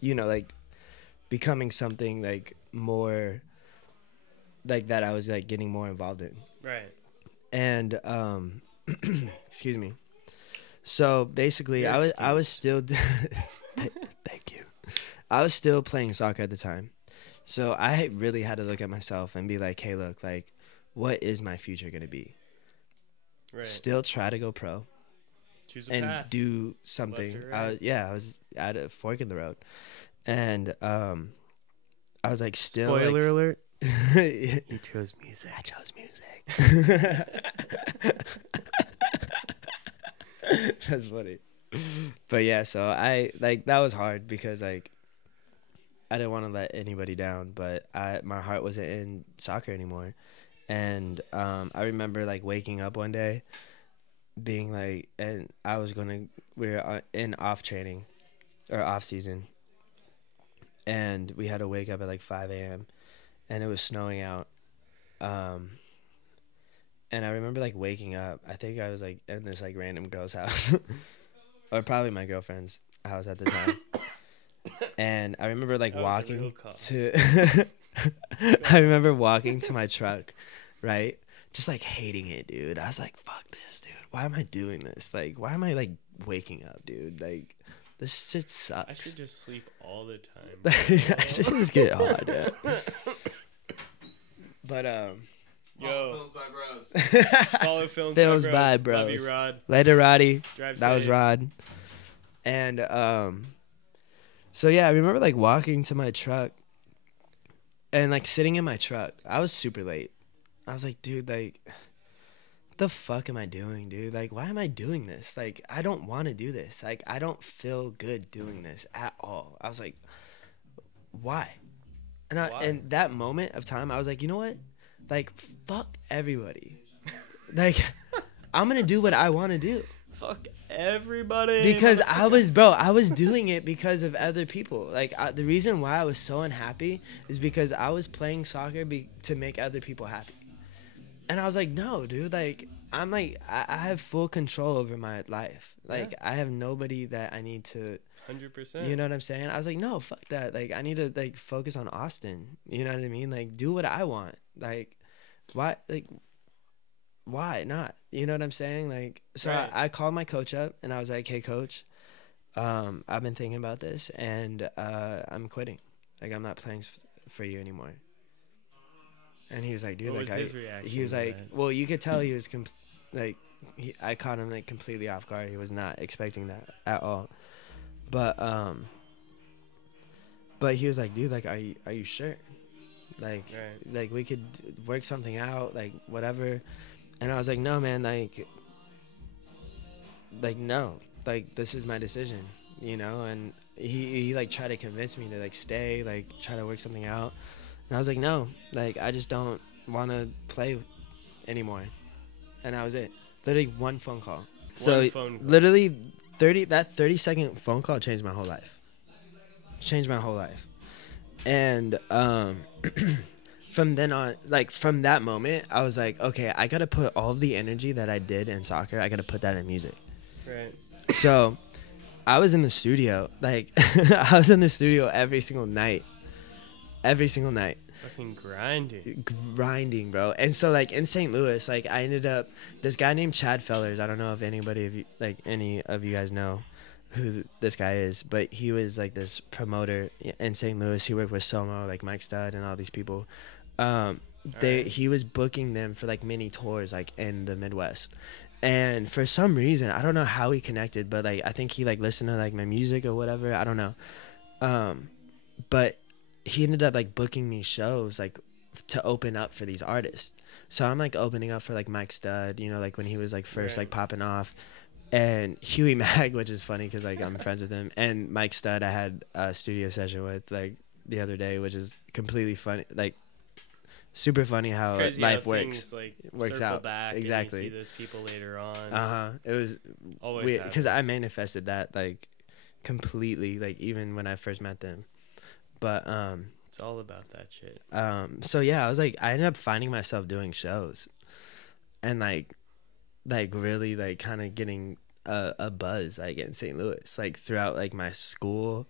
you know, like becoming something like more like that I was like getting more involved in. Right. And excuse me. So basically I was still thank you. I was still playing soccer at the time. So I really had to look at myself and be like, hey, look, like, what is my future going to be? Right. Still try to go pro. Choose a and path. do something. Left or right. I was at a fork in the road. And I was like, still. Spoiler alert. He chose music. I chose music. That's funny. But yeah, so I like that was hard because like I didn't want to let anybody down, but my heart wasn't in soccer anymore. And I remember like waking up one day being like, and we were in off training or off season, and we had to wake up at like 5 a.m. and it was snowing out. And I remember like waking up, I think I was like in this like random girl's house or probably my girlfriend's house at the time. And I remember like walking to I remember walking to my truck, right? Just like hating it, dude. I was like, fuck this, dude. Why am I doing this? Like, why am I like waking up, dude? Like, this shit sucks. I should just sleep all the time. I should just get hard, yeah. But Yo. Films by Bros. Follow Films Films by Bros. Love Bros. you, Rod. Later, Roddy. Drive That safe. was Rod. And so yeah, I remember like walking to my truck and like sitting in my truck. I was super late. I was like, dude, like, what the fuck am I doing, dude? Like, why am I doing this? Like, I don't want to do this. Like, I don't feel good doing this at all. I was like, why? And in that moment of time, I was like, you know what? Like, fuck everybody. Like, I'm gonna do what I want to do. Fuck everybody. Because I was doing it because of other people. Like, the reason why I was so unhappy is because I was playing soccer to make other people happy. And I was like, no, dude, like, I'm like, I have full control over my life. Like, I have nobody that I need to, 100%. you know what I'm saying? I was like, no, fuck that. Like, I need to, like, focus on Austin. You know what I mean? Like, do what I want. Like, why not? You know what I'm saying? Like, so Right. I called my coach up and I was like, hey, coach, I've been thinking about this and I'm quitting. Like, I'm not playing for you anymore. And he was like, dude, What like, was his reaction he was to like, that? well, you could tell he was I caught him like completely off guard. He was not expecting that at all. But he was like, dude, like, are you sure? Like, Right. like we could work something out, like whatever. And I was like, no, man, like no, like this is my decision, you know. And he like tried to convince me to like stay, like try to work something out. And I was like, no, like I just don't want to play anymore. And that was it. Literally one phone call. So phone call. literally 30-second phone call changed my whole life. Changed my whole life. And from then on, like from that moment, I was like, okay, I got to put all of the energy that I did in soccer, I got to put that in music. Right. So I was in the studio, like I was in the studio every single night. Every single night. fucking grinding, bro. And so like in St. Louis, like I ended up, this guy named Chad Fellers, I don't know if anybody of you, like any of you guys know who this guy is, but he was like this promoter in St. Louis. He worked with Somo, like Mike Stud and all these people. He was booking them for like mini tours like in the Midwest. And for some reason, I don't know how he connected, but like I think he like listened to like my music or whatever, I don't know. But he ended up like booking me shows like to open up for these artists. So I'm like opening up for like Mike Stud, you know, like when he was like first like popping off, and Huey Mag, which is funny because like I'm friends with him, and Mike Stud I had a studio session with like the other day, which is completely funny, like super funny how life works. Like works out back exactly. And you see those people later on. It was always because I manifested that like completely, like even when I first met them. But it's all about that shit. So yeah, I was like, I ended up finding myself doing shows, and like really like kind of getting a buzz like in St. Louis, like throughout like my school,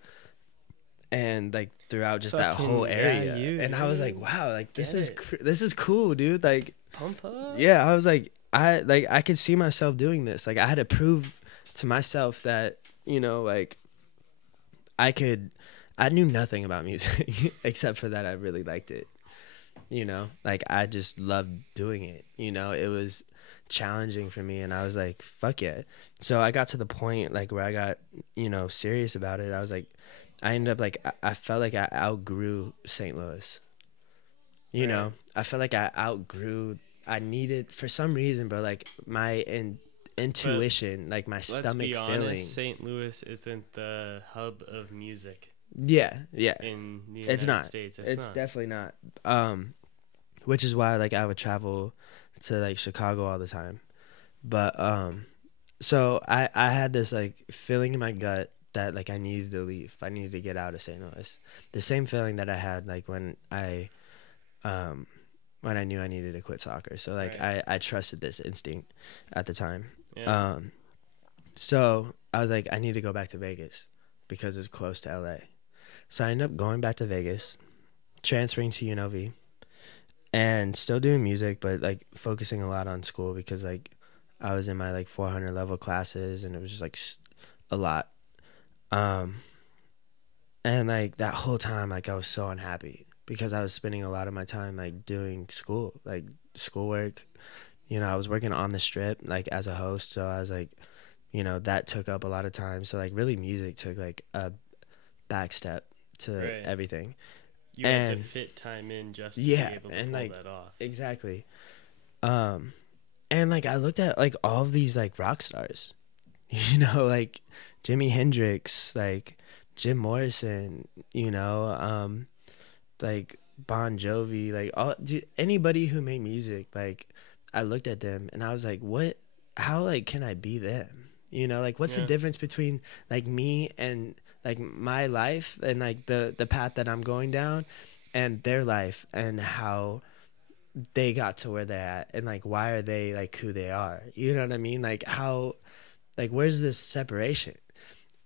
and like throughout just that whole area. And I was like, wow, like this is cool, dude. Like pump up. Yeah, I was like, I could see myself doing this. Like I had to prove to myself that, you know, like I knew nothing about music except for that I really liked it. You know, like I just loved doing it. You know, it was challenging for me, and I was like, fuck yeah. So I got to the point like where I got, you know, serious about it. I was like, I ended up like, I felt like I outgrew St. Louis. You know, I felt like I needed, for some reason, bro, like my intuition, like my stomach feeling. Let's be honest, St. Louis isn't the hub of music. Yeah. In the United States. It's definitely not. Which is why like I would travel to like Chicago all the time. But so I had this like feeling in my gut that like I needed to leave. I needed to get out of St. Louis. The same feeling that I had like when I knew I needed to quit soccer. So like I trusted this instinct at the time. Yeah. So I was like, I need to go back to Vegas because it's close to LA. So I ended up going back to Vegas, transferring to UNLV, and still doing music, but like focusing a lot on school because like I was in my like 400 level classes, and it was just like a lot. And like that whole time, like I was so unhappy because I was spending a lot of my time like doing school, like schoolwork. You know, I was working on the Strip like as a host, so I was like, you know, that took up a lot of time. So like really music took like a back step to everything. You had to fit time in just to be able to pull like, that off. Exactly. And like I looked at like all of these like rock stars, you know, like Jimi Hendrix, like Jim Morrison, you know, like Bon Jovi, like anybody who made music. Like I looked at them and I was like, how like can I be them? You know, like what's the difference between like me and like my life and like the path that I'm going down and their life, and how they got to where they're at, and like why are they like who they are? You know what I mean? Like how, like where's this separation?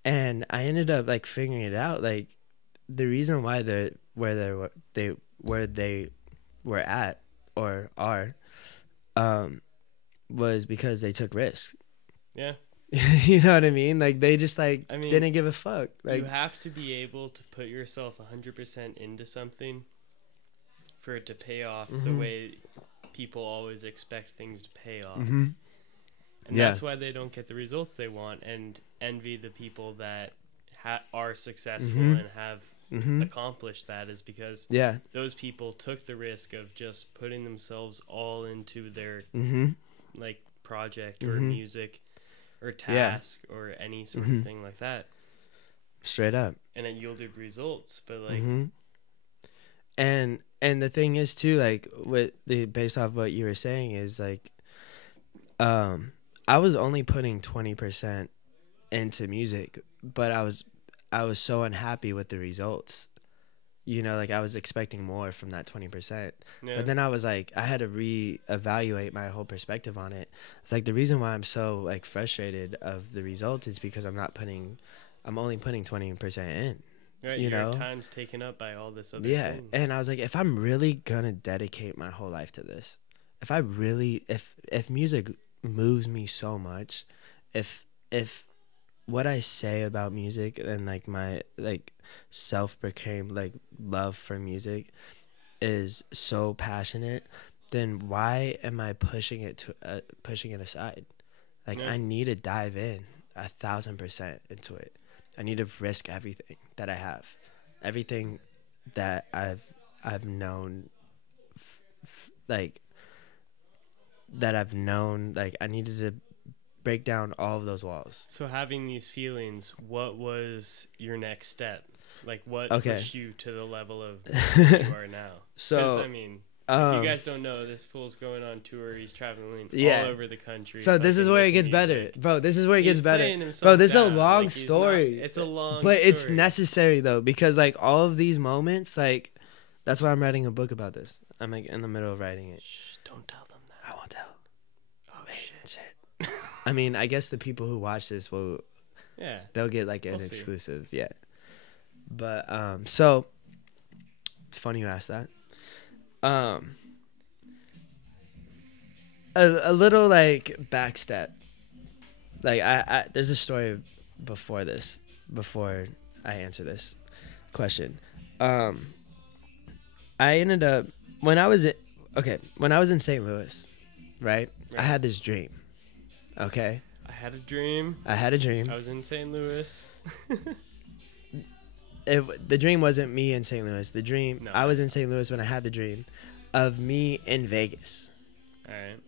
And I ended up like figuring it out. Like the reason why they're where they were at or are was because they took risks. Yeah. You know what I mean? Like they just like didn't give a fuck. Like you have to be able to put yourself 100% into something for it to pay off the way people always expect things to pay off. And that's why they don't get the results they want, and envy the people that are successful and have accomplished that, is because those people took the risk of just putting themselves all into their like project or music or task or any sort of thing like that. Straight up. And it yielded results, but like and the thing is too, like based off what you were saying, is like I was only putting 20% into music, but I was so unhappy with the results. You know, like I was expecting more from that 20%. Yeah. But then I was like, I had to reevaluate my whole perspective on it. It's like the reason why I'm so like frustrated of the results is because I'm only putting 20% in. Right, you your know, time's taken up by all this other yeah. things. And I was like, if I'm really gonna dedicate my whole life to this, if I really, if music moves me so much, if what I say about music and like my like self-proclaimed like love for music is so passionate, then why am I pushing it aside? Like Yeah. I need to dive in 1,000% into it. I need to risk everything that I have, everything that I've known, like that I've known. Like I needed to break down all of those walls. So having these feelings, what was your next step? Like what Okay. pushed you to the level of where you are now? So 'Cause, I mean, if you guys don't know, this fool's going on tour. He's traveling Yeah. all over the country. So this is fucking where it making gets better, music. bro. This is where it He's gets better, playing himself bro. This is a down. long Like, he's story. not- it's a long but it's story. necessary though, because like all of these moments, like that's why I'm writing a book about this. I'm like in the middle of writing it. Shh, don't tell them that. I won't tell. Oh, Shit. I mean, I guess the people who watch this Yeah. they'll get like an We'll see. exclusive, yeah. But so it's funny you asked that. A little like backstep. Like I there's a story before I answer this question. I ended up when I was in St. Louis, right? I had this dream. Okay? I had a dream. I had a dream. I was in St. Louis. The dream wasn't me in St. Louis. The dream, No. I was in St. Louis when I had the dream of me in Vegas All right.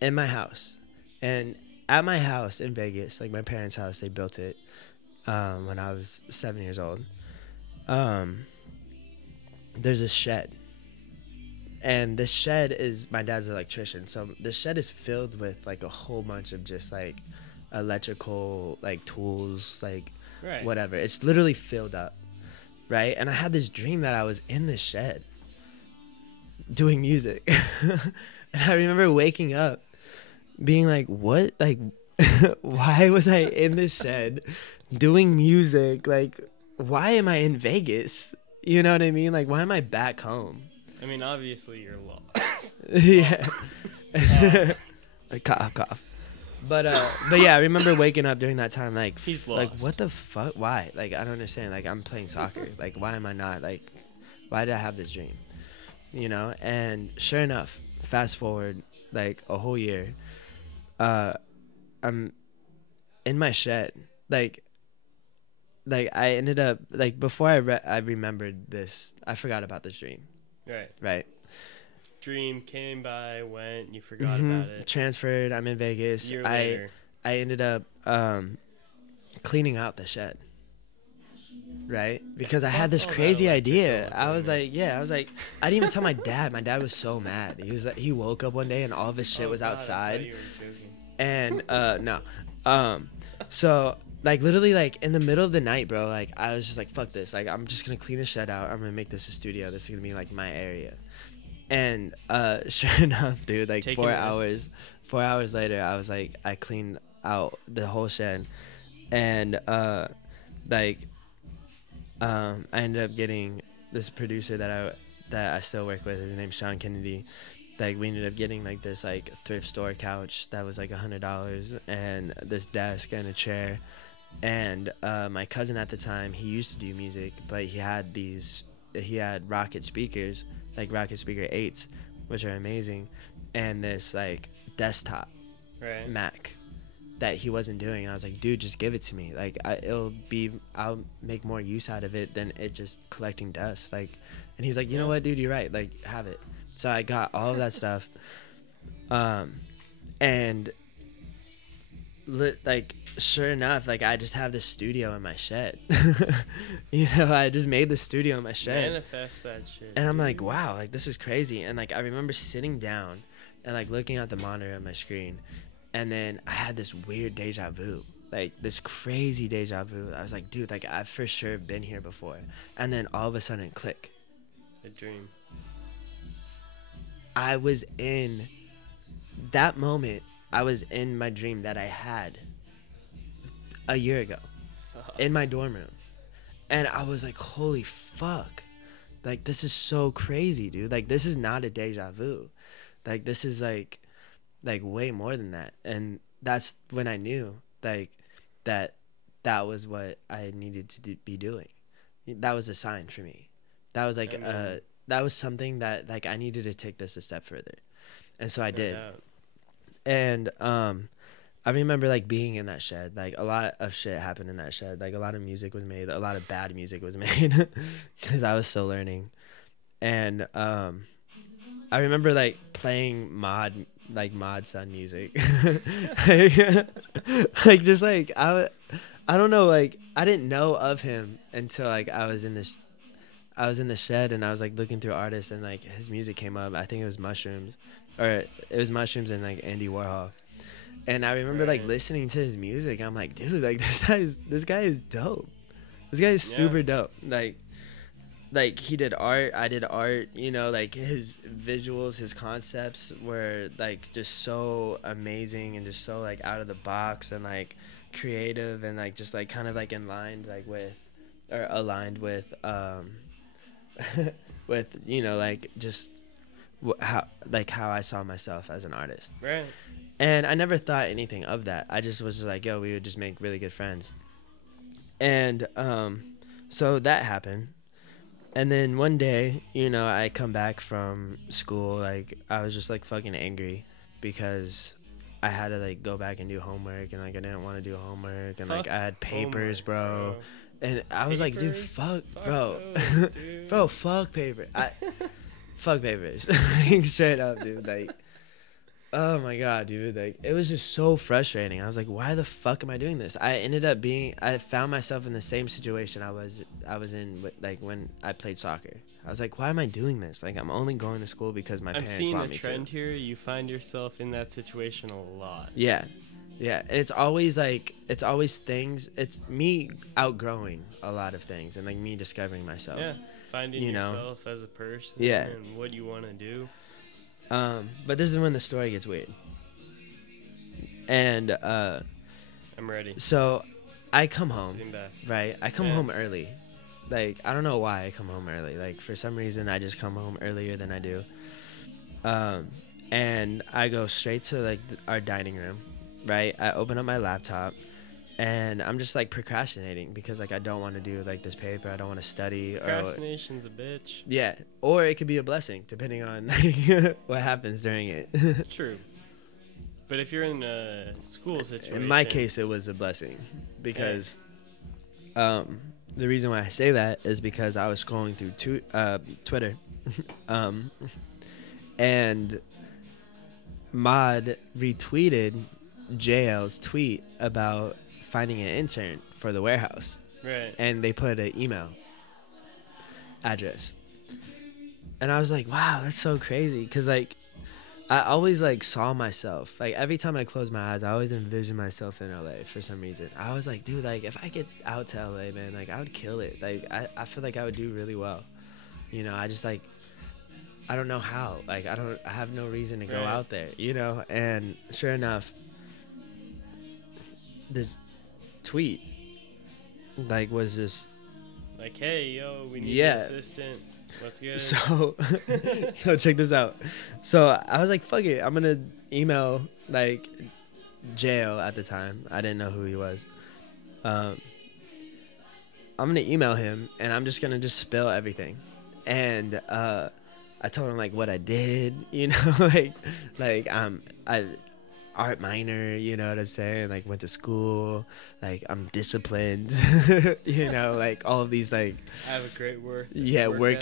in my house. And at my house in Vegas, like my parents' house, they built it when I was 7 years old. There's a shed. And this shed is, my dad's an electrician. So the shed is filled with like a whole bunch of just like electrical like tools, like Right. whatever. It's literally filled up, right? And I had this dream that I was in the shed doing music. And I remember waking up being like, what? Like, why was I in the shed doing music? Like, why am I in Vegas? You know what I mean? Like, why am I back home? I mean, obviously you're lost. Yeah. Like, cough. But yeah, I remember waking up during that time like He's like lost. what the fuck? Why? Like I don't understand. Like I'm playing soccer. Like why am I not like why did I have this dream? You know? And sure enough, fast forward like a whole year, I'm in my shed. Like I ended up like before I remembered this, I forgot about this dream, Right. right? Dream came by, went, you forgot Mhm. about it. Transferred, I'm in Vegas. Year later. I ended up cleaning out the shed. Right? Because I had this all that crazy idea. electrical I was equipment. like, I didn't even tell my dad. My dad was so mad. He was like, he woke up one day and all of his shit Oh, was God, I thought outside. you were joking. And no. So like literally like in the middle of the night, bro, like I was just like, fuck this. Like I'm just gonna clean the shed out. I'm gonna make this a studio. This is gonna be like my area. And sure enough, dude, like Taking 4 risks. hours 4 hours later, I was like, I cleaned out the whole shed. And I ended up getting this producer that I still work with. His name's Sean Kennedy. Like we ended up getting like this like thrift store couch that was like $100 and this desk and a chair. And my cousin at the time, he used to do music, but he had Rocket speakers, like Rocket Speaker 8s, which are amazing, and this like desktop Right. Mac that he wasn't doing. I was like, dude, just give it to me. Like I'll make more use out of it than it just collecting dust. Like, and he's like, you know what, dude, you're right. Like, have it. So I got all of that stuff. And like, sure enough, like I just have this studio in my shed. You know, I just made the studio in my shed. Manifest that shit. And I'm dude. like, wow, like this is crazy. And like I remember sitting down and like looking at the monitor on my screen, and then I had this weird deja vu, like this crazy deja vu. I was like, dude, like I've for sure been here before. And then all of a sudden, click. A dream. I was in that moment. I was in my dream that I had a year ago in my dorm room. And I was like, holy fuck. Like, this is so crazy, dude. Like, this is not a deja vu. Like, this is like way more than that. And that's when I knew, like, that was what I needed to be doing. That was a sign for me. That was like, that was something that, like, I needed to take this a step further. And so I did. And, I remember, like, being in that shed. Like, a lot of shit happened in that shed. Like, a lot of music was made. A lot of bad music was made because I was still learning. And I remember, like, playing mod son music. Like, just, like, I don't know, like, I didn't know of him until, like, I was in the shed, and I was, like, looking through artists, and, like, his music came up. I think it was Mushrooms. Or it was Mushrooms and, like, Andy Warhol. And I remember like listening to his music. I'm like, dude, like this guy is dope. This guy is super dope. Like he did art, I did art, you know, like his visuals, his concepts were like just so amazing and just so like out of the box and like creative and like just like kind of like aligned with with, you know, like just how I saw myself as an artist. Right. And I never thought anything of that. I just was just like, yo, we would just make really good friends. And so that happened. And then one day, you know, I come back from school, like, I was just, like, fucking angry because I had to, like, go back and do homework, and, like, I didn't want to do homework, and, like, I had papers, bro. And I was like, dude, fuck bro. Those, dude. Bro, fuck paper. Fuck papers. Straight up, dude. Like, oh my god, dude. Like, it was just so frustrating. I was like, why the fuck am I doing this? I found myself in the same situation I was in, like, when I played soccer. I was like, why am I doing this? Like, I'm only going to school because my parents want me to. I'm seeing a trend here. You find yourself in that situation a lot. Yeah. Yeah. And it's always things. It's me outgrowing a lot of things and, like, me discovering myself. Yeah. Finding yourself as a person. Yeah. And what you want to do. But this is when the story gets weird. And I'm ready. So I come home, right? I come home early. Like, I don't know why I come home early. Like, for some reason, I just come home earlier than I do. And I go straight to, like, our dining room, right? I open up my laptop, and I'm just, like, procrastinating because, like, I don't want to do, like, this paper. I don't want to study. Procrastination's a bitch. Yeah. Or it could be a blessing, depending on, like, what happens during it. True. But if you're in a school situation... In my case, it was a blessing because... The reason why I say that is because I was scrolling through Twitter, and Mod retweeted JL's tweet about finding an intern for the warehouse. Right. And they put an email address. And I was like, wow, that's so crazy. Because, like, I always, like, saw myself. Like, every time I close my eyes, I always envision myself in LA for some reason. I was like, dude, like, if I get out to LA, man, like, I would kill it. Like, I feel like I would do really well. You know, I just, like, I don't know how. Like, I have no reason to go out there, you know? And sure enough, this tweet, like, was just... Like, hey, yo, we need an assistant. Let's get it. So check this out. So I was like, fuck it. I'm going to email, like, JL at the time. I didn't know who he was. I'm going to email him, and I'm just going to just spill everything. And I told him, like, what I did, you know, like I art minor, you know what I'm saying? Like, went to school, like, I'm disciplined, you know, like, all of these, like... I have a great work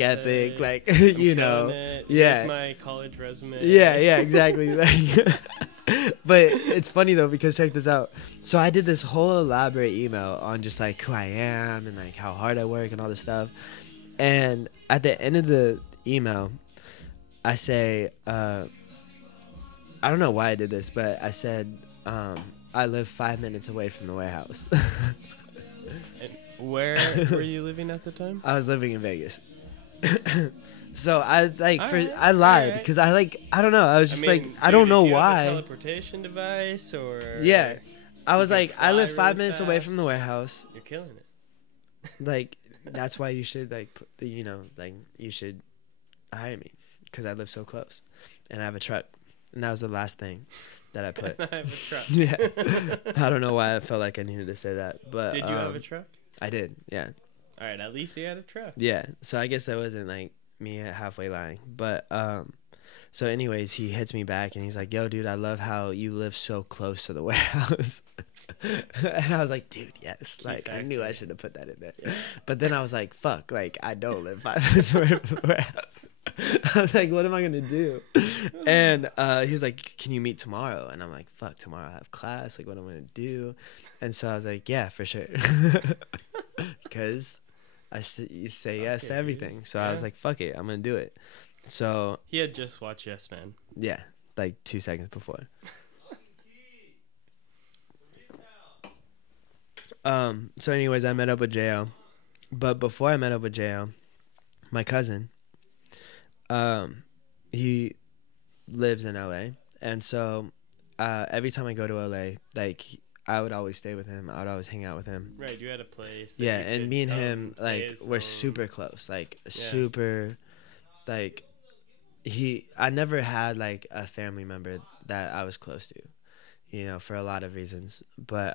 ethic, like, you know. Here's my college resume. Yeah, exactly. Like, but it's funny, though, because check this out. So I did this whole elaborate email on just, like, who I am and, like, how hard I work and all this stuff. And at the end of the email, I say... I don't know why I did this, but I said, I live 5 minutes away from the warehouse. And where were you living at the time? I was living in Vegas. So I lied because I don't know. I was just I don't know why. Have a teleportation device or... Yeah. I was like, I live 5 minutes away from the warehouse. You're killing it. Like, that's why you should like like you should hire me because I live so close and I have a truck. And that was the last thing that I put. I have a truck. Yeah. I don't know why I felt like I needed to say that, but Did you have a truck? I did. Yeah. All right, at least you had a truck. Yeah. So I guess that wasn't like me halfway lying, but so anyways, he hits me back and he's like, "Yo, dude, I love how you live so close to the warehouse." And I was like, "Dude, yes." Like I knew I should have put that in there. Yeah. But then I was like, "Fuck, like I don't live 5 minutes away from the warehouse." I was like, "What am I gonna do?" And he was like, "Can you meet tomorrow?" And I'm like, "Fuck, tomorrow I have class. Like, what am I gonna do?" And so I was like, "Yeah, for sure," because you say yes to everything. So I was like, "Fuck it, I'm gonna do it." So he had just watched Yes Man. Yeah, like 2 seconds before. So anyways, I met up with Jo, but before I met up with Jo, my cousin, he lives in LA, and so every time I go to LA, like I would always stay with him. I would always hang out with him. Right, you had a place. Yeah, and me and him, like, we're super close, like super, like. I never had like a family member that I was close to, you know, for a lot of reasons. But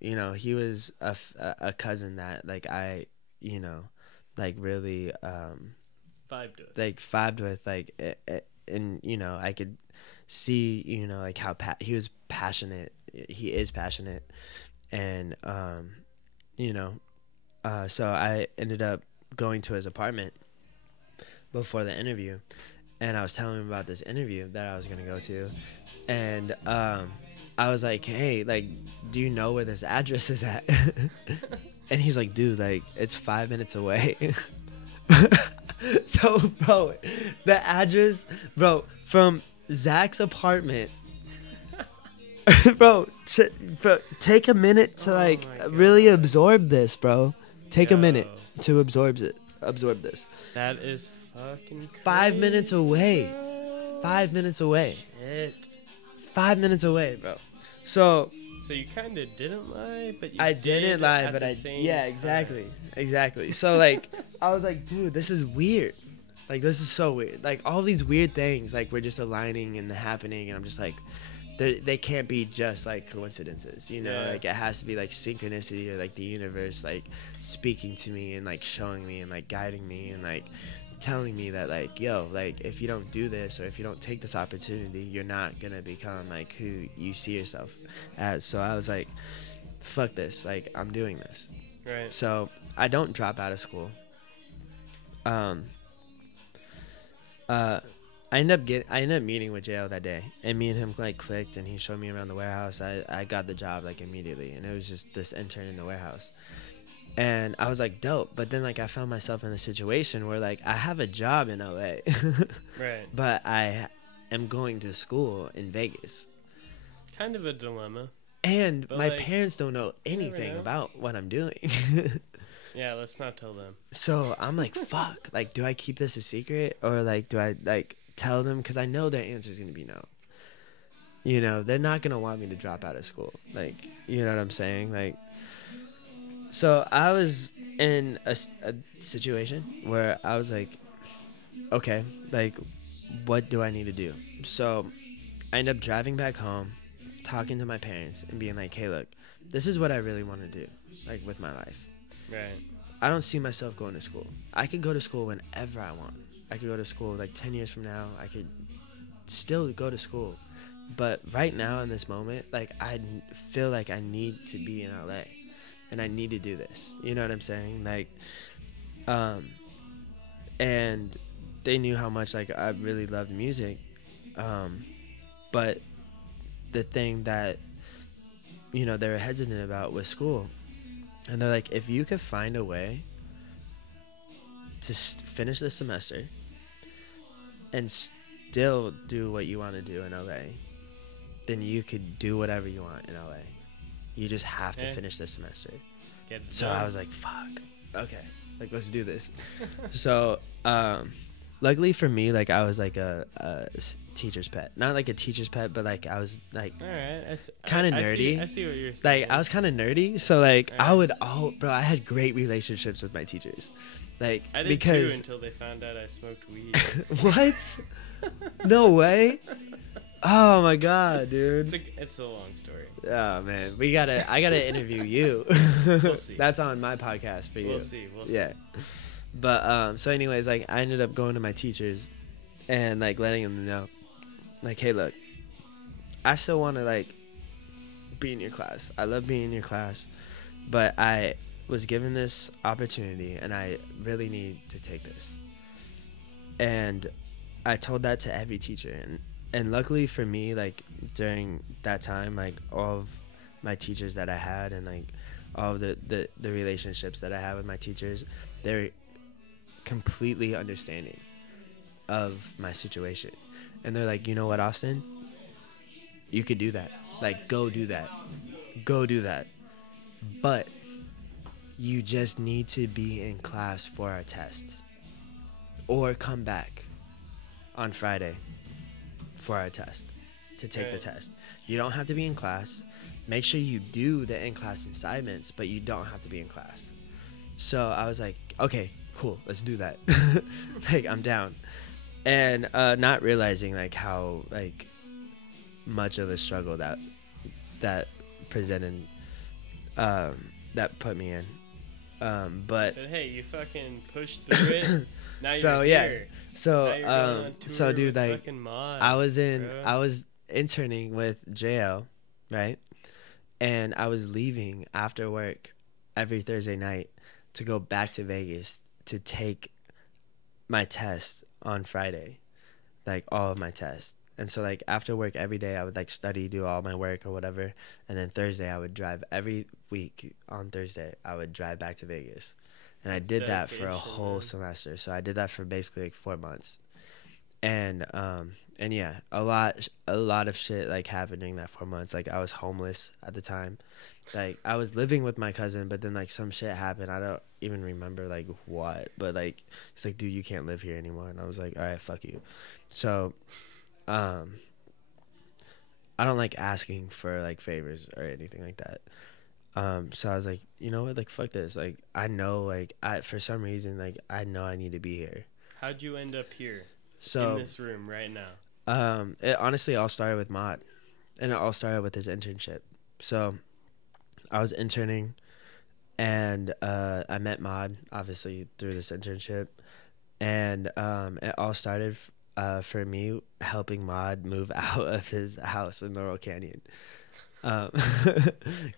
you know, he was a cousin that like I, you know, like really vibed with, like and you know, I could see, you know, like how he was passionate. He is passionate, and you know, so I ended up going to his apartment before the interview. And I was telling him about this interview that I was going to go to. And I was like, "Hey, like, do you know where this address is at?" And he's like, "Dude, like, it's 5 minutes away." So, bro, the address, bro, from Zach's apartment, bro, take a minute to, like, really absorb this, bro. Take a minute to absorb this. That is fucking 5 minutes away. 5 minutes away. Shit. 5 minutes away, bro. So you kind of didn't lie, but I didn't lie, but exactly. So like I was like, dude, this is weird. Like this is so weird. Like all these weird things, like we're just aligning and happening, and I'm just like, they can't be just like coincidences, you know? Yeah. Like it has to be like synchronicity or like the universe like speaking to me and like showing me and like guiding me and like telling me that like, yo, like if you don't do this or if you don't take this opportunity, you're not gonna become like who you see yourself as. So I was like, fuck this, like I'm doing this. Right. So I don't drop out of school. I ended up meeting with Jo that day, and me and him like clicked, and he showed me around the warehouse. I got the job like immediately, and it was just this intern in the warehouse. And I was like, dope. But then like I found myself in a situation where like I have a job in LA. Right. But I am going to school in Vegas. Kind of a dilemma. And but my like, parents don't know anything about what I'm doing. Yeah, let's not tell them. So I'm like, fuck. Like, do I keep this a secret? Or like, do I like tell them? Because I know their answer is going to be no. You know, they're not going to want me to drop out of school. Like, you know what I'm saying? Like, so I was in a situation where I was like, okay, like, what do I need to do? So I ended up driving back home, talking to my parents and being like, hey, look, this is what I really want to do, like, with my life. Right. I don't see myself going to school. I could go to school whenever I want. I could go to school like 10 years from now. I could still go to school. But right now in this moment, like, I feel like I need to be in LA. And I need to do this. You know what I'm saying? Like, and they knew how much, like, I really loved music. But the thing that, you know, they were hesitant about was school. And they're like, if you could find a way to finish the semester and still do what you want to do in LA, then you could do whatever you want in LA. You just have to finish this semester. So I was like, fuck, okay, like, let's do this. So luckily for me, like I was like a teacher's pet, not like a teacher's pet, but like I was like All right. kind of nerdy. I see what you're saying. Like I was kind of nerdy, so like Right. I had great relationships with my teachers, like I did because too until they found out I smoked weed. what? No way. Oh my god, dude. It's a long story. Oh man, I gotta interview you. We'll see. That's on my podcast for you. We'll see. Yeah. But so anyways, like I ended up going to my teachers and like letting them know, like, hey, look, I still want to like be in your class. I love being in your class, but I was given this opportunity and I really need to take this. And I told that to every teacher, and luckily for me, like during that time, like all of my teachers that I had and like all of the relationships that I had with my teachers, they're completely understanding of my situation. And they're like, you know what, Austin? You could do that. Like, go do that. Go do that. But you just need to be in class for our test. Or come back on Friday for our test to take the test. You don't have to be in class. Make sure you do the in-class assignments, but you don't have to be in class. So I was like, okay, cool, let's do that. Like, I'm down. And not realizing like how like much of a struggle that presented that put me in. But hey, you fucking pushed through it. Now you're so here. So dude, like Mod, I was interning with JL, right? And I was leaving after work every Thursday night to go back to Vegas to take my test on Friday, like all of my tests. And so like after work every day I would like study, do all my work or whatever, and then Thursday I would drive every week. On Thursday I would drive back to Vegas. And That's I did that for a dedication, whole man. semester. So I did that for basically like 4 months. And yeah, a lot of shit like happened during that 4 months. Like I was homeless at the time. Like I was living with my cousin, but then like some shit happened. I don't even remember like what, but like it's like, dude, you can't live here anymore. And I was like, all right, fuck you. So I don't like asking for like favors or anything like that. So I was like, you know what, like fuck this. Like I know like for some reason like I know I need to be here. How'd you end up here? So in this room right now? It honestly all started with Mod, and it all started with his internship. So I was interning, and I met Mod obviously through this internship, and it all started for me helping Mod move out of his house in Laurel Canyon,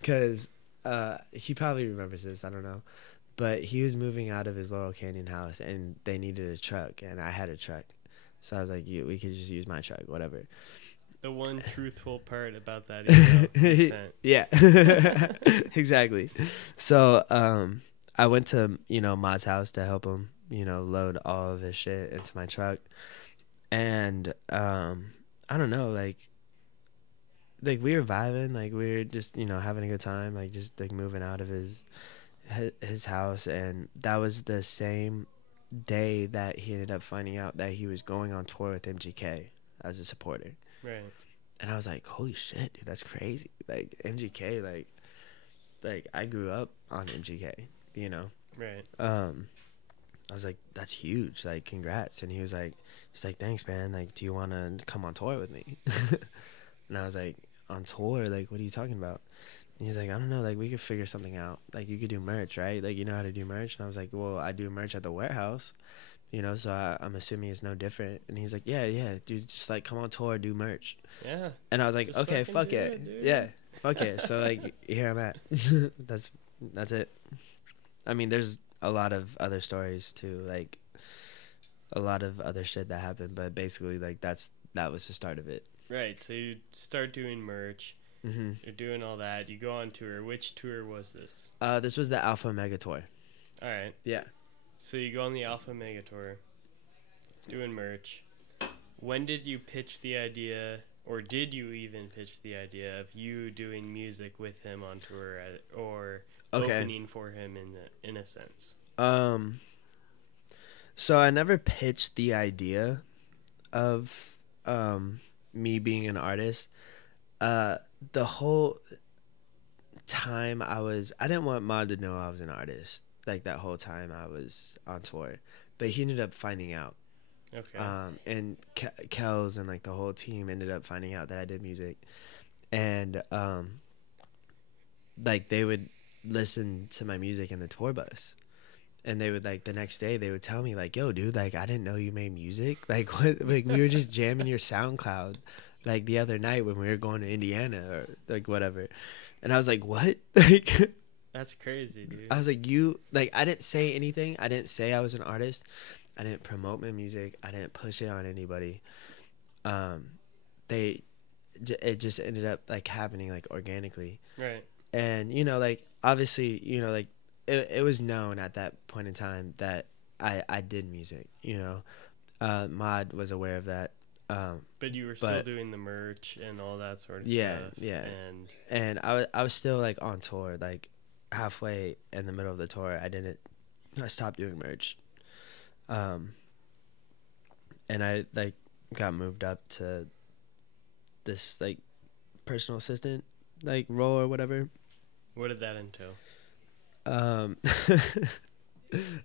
because he probably remembers this, I don't know, but he was moving out of his Laurel Canyon house and they needed a truck, and I had a truck. So I was like, we could just use my truck, whatever. The one truthful part about that email you sent. Yeah, exactly. So I went to, Mod's house to help him, load all of his shit into my truck. And I don't know, like we were vibing, like we were just, having a good time, like just like moving out of his house. And that was the same day that he ended up finding out that he was going on tour with MGK as a supporter. Right. And I was like, holy shit, dude, that's crazy. Like MGK, like I grew up on MGK, Right. I was like, that's huge, like congrats. And he's like, thanks, man, like do you want to come on tour with me? And I was like, on tour? Like what are you talking about? And he's like, I don't know, like we could figure something out. Like you could do merch, right? Like you know how to do merch? And I was like, well, I do merch at the warehouse, so I'm assuming it's no different. And he's like, yeah, dude, just like come on tour, do merch. Yeah. And I was like, Just okay, fucking fuck do it. it, dude. Yeah, fuck it. So like here I'm at. That's it. I mean, there's a lot of other stories too, like a lot of other shit that happened, but basically like that was the start of it. Right. So you start doing merch. Mm-hmm. You're doing all that. You go on tour. Which tour was this? This was the Alpha Mega Tour. All right. Yeah. So you go on the Alpha Mega Tour, doing merch. When did you pitch the idea, or did you even pitch the idea of you doing music with him on tour, or opening for him in a sense? So I never pitched the idea of me being an artist. The whole time I didn't want Mod to know I was an artist. Like that whole time I was on tour, but he ended up finding out. Okay. And Kels and like the whole team ended up finding out that I did music, and like they would listen to my music in the tour bus, and they would like the next day they would tell me like, yo dude, like I didn't know you made music. Like what, like we were just jamming your SoundCloud like the other night when we were going to Indiana or like whatever. And I was like, what? Like That's crazy, dude. I was like, you, like I didn't say anything. I didn't say I was an artist. I didn't promote my music. I didn't push it on anybody. It just ended up like happening like organically. Right. And you know, like obviously, you know, like it was known at that point in time that I did music. You know, Mod was aware of that. But you were still doing the merch and all that sort of yeah, stuff. Yeah. And I was still like on tour. Like halfway in the middle of the tour, I stopped doing merch. And I like got moved up to this like personal assistant like role or whatever. What did that entail? I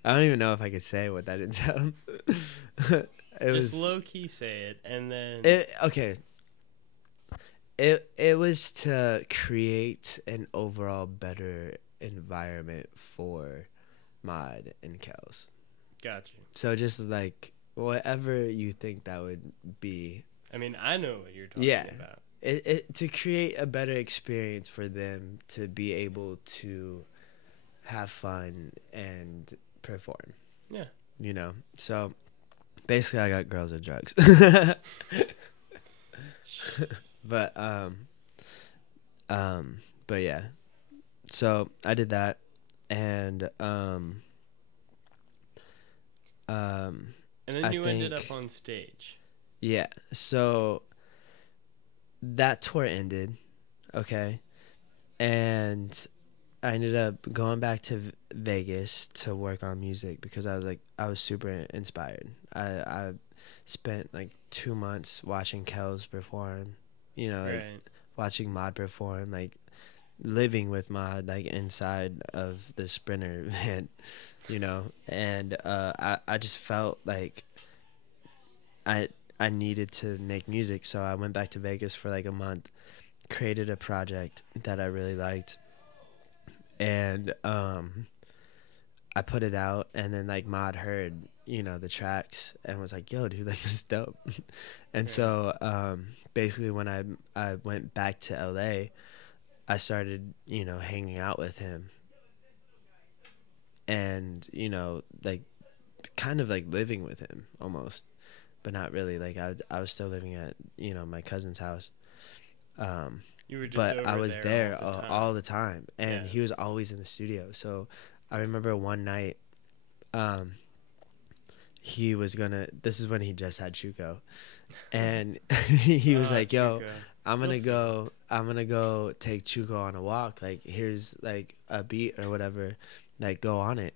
don't even know if I could say what that entailed. Just low key say it, and then It was to create an overall better environment for Mod and Kels. Gotcha. So just like whatever you think that would be. I mean, I know what you're talking about. It to create a better experience for them to be able to have fun and perform. Yeah. You know. So basically I got girls and drugs. But yeah. So I did that, and then you ended up on stage. Yeah. So that tour ended, okay, and I ended up going back to Vegas to work on music because I was super inspired. I spent like 2 months watching Kels perform, you know, like watching Mod perform, like living with Mod like inside of the Sprinter van, you know, and I just felt like I needed to make music, so I went back to Vegas for like a month, created a project that I really liked, and I put it out, and then like Mod heard, you know, the tracks and was like, yo dude, like this is dope. And so basically when I went back to LA, I started, you know, hanging out with him and, you know, like kind of like living with him almost, but not really. Like I was still living at, you know, my cousin's house. You were just but over I was there all the time. all the time, and he was always in the studio. So I remember one night, he was gonna. This is when he just had Chuco, and he was like, "Yo, Chuco. I'm gonna go take Chuco on a walk. Like, here's like a beat or whatever. Like, go on it,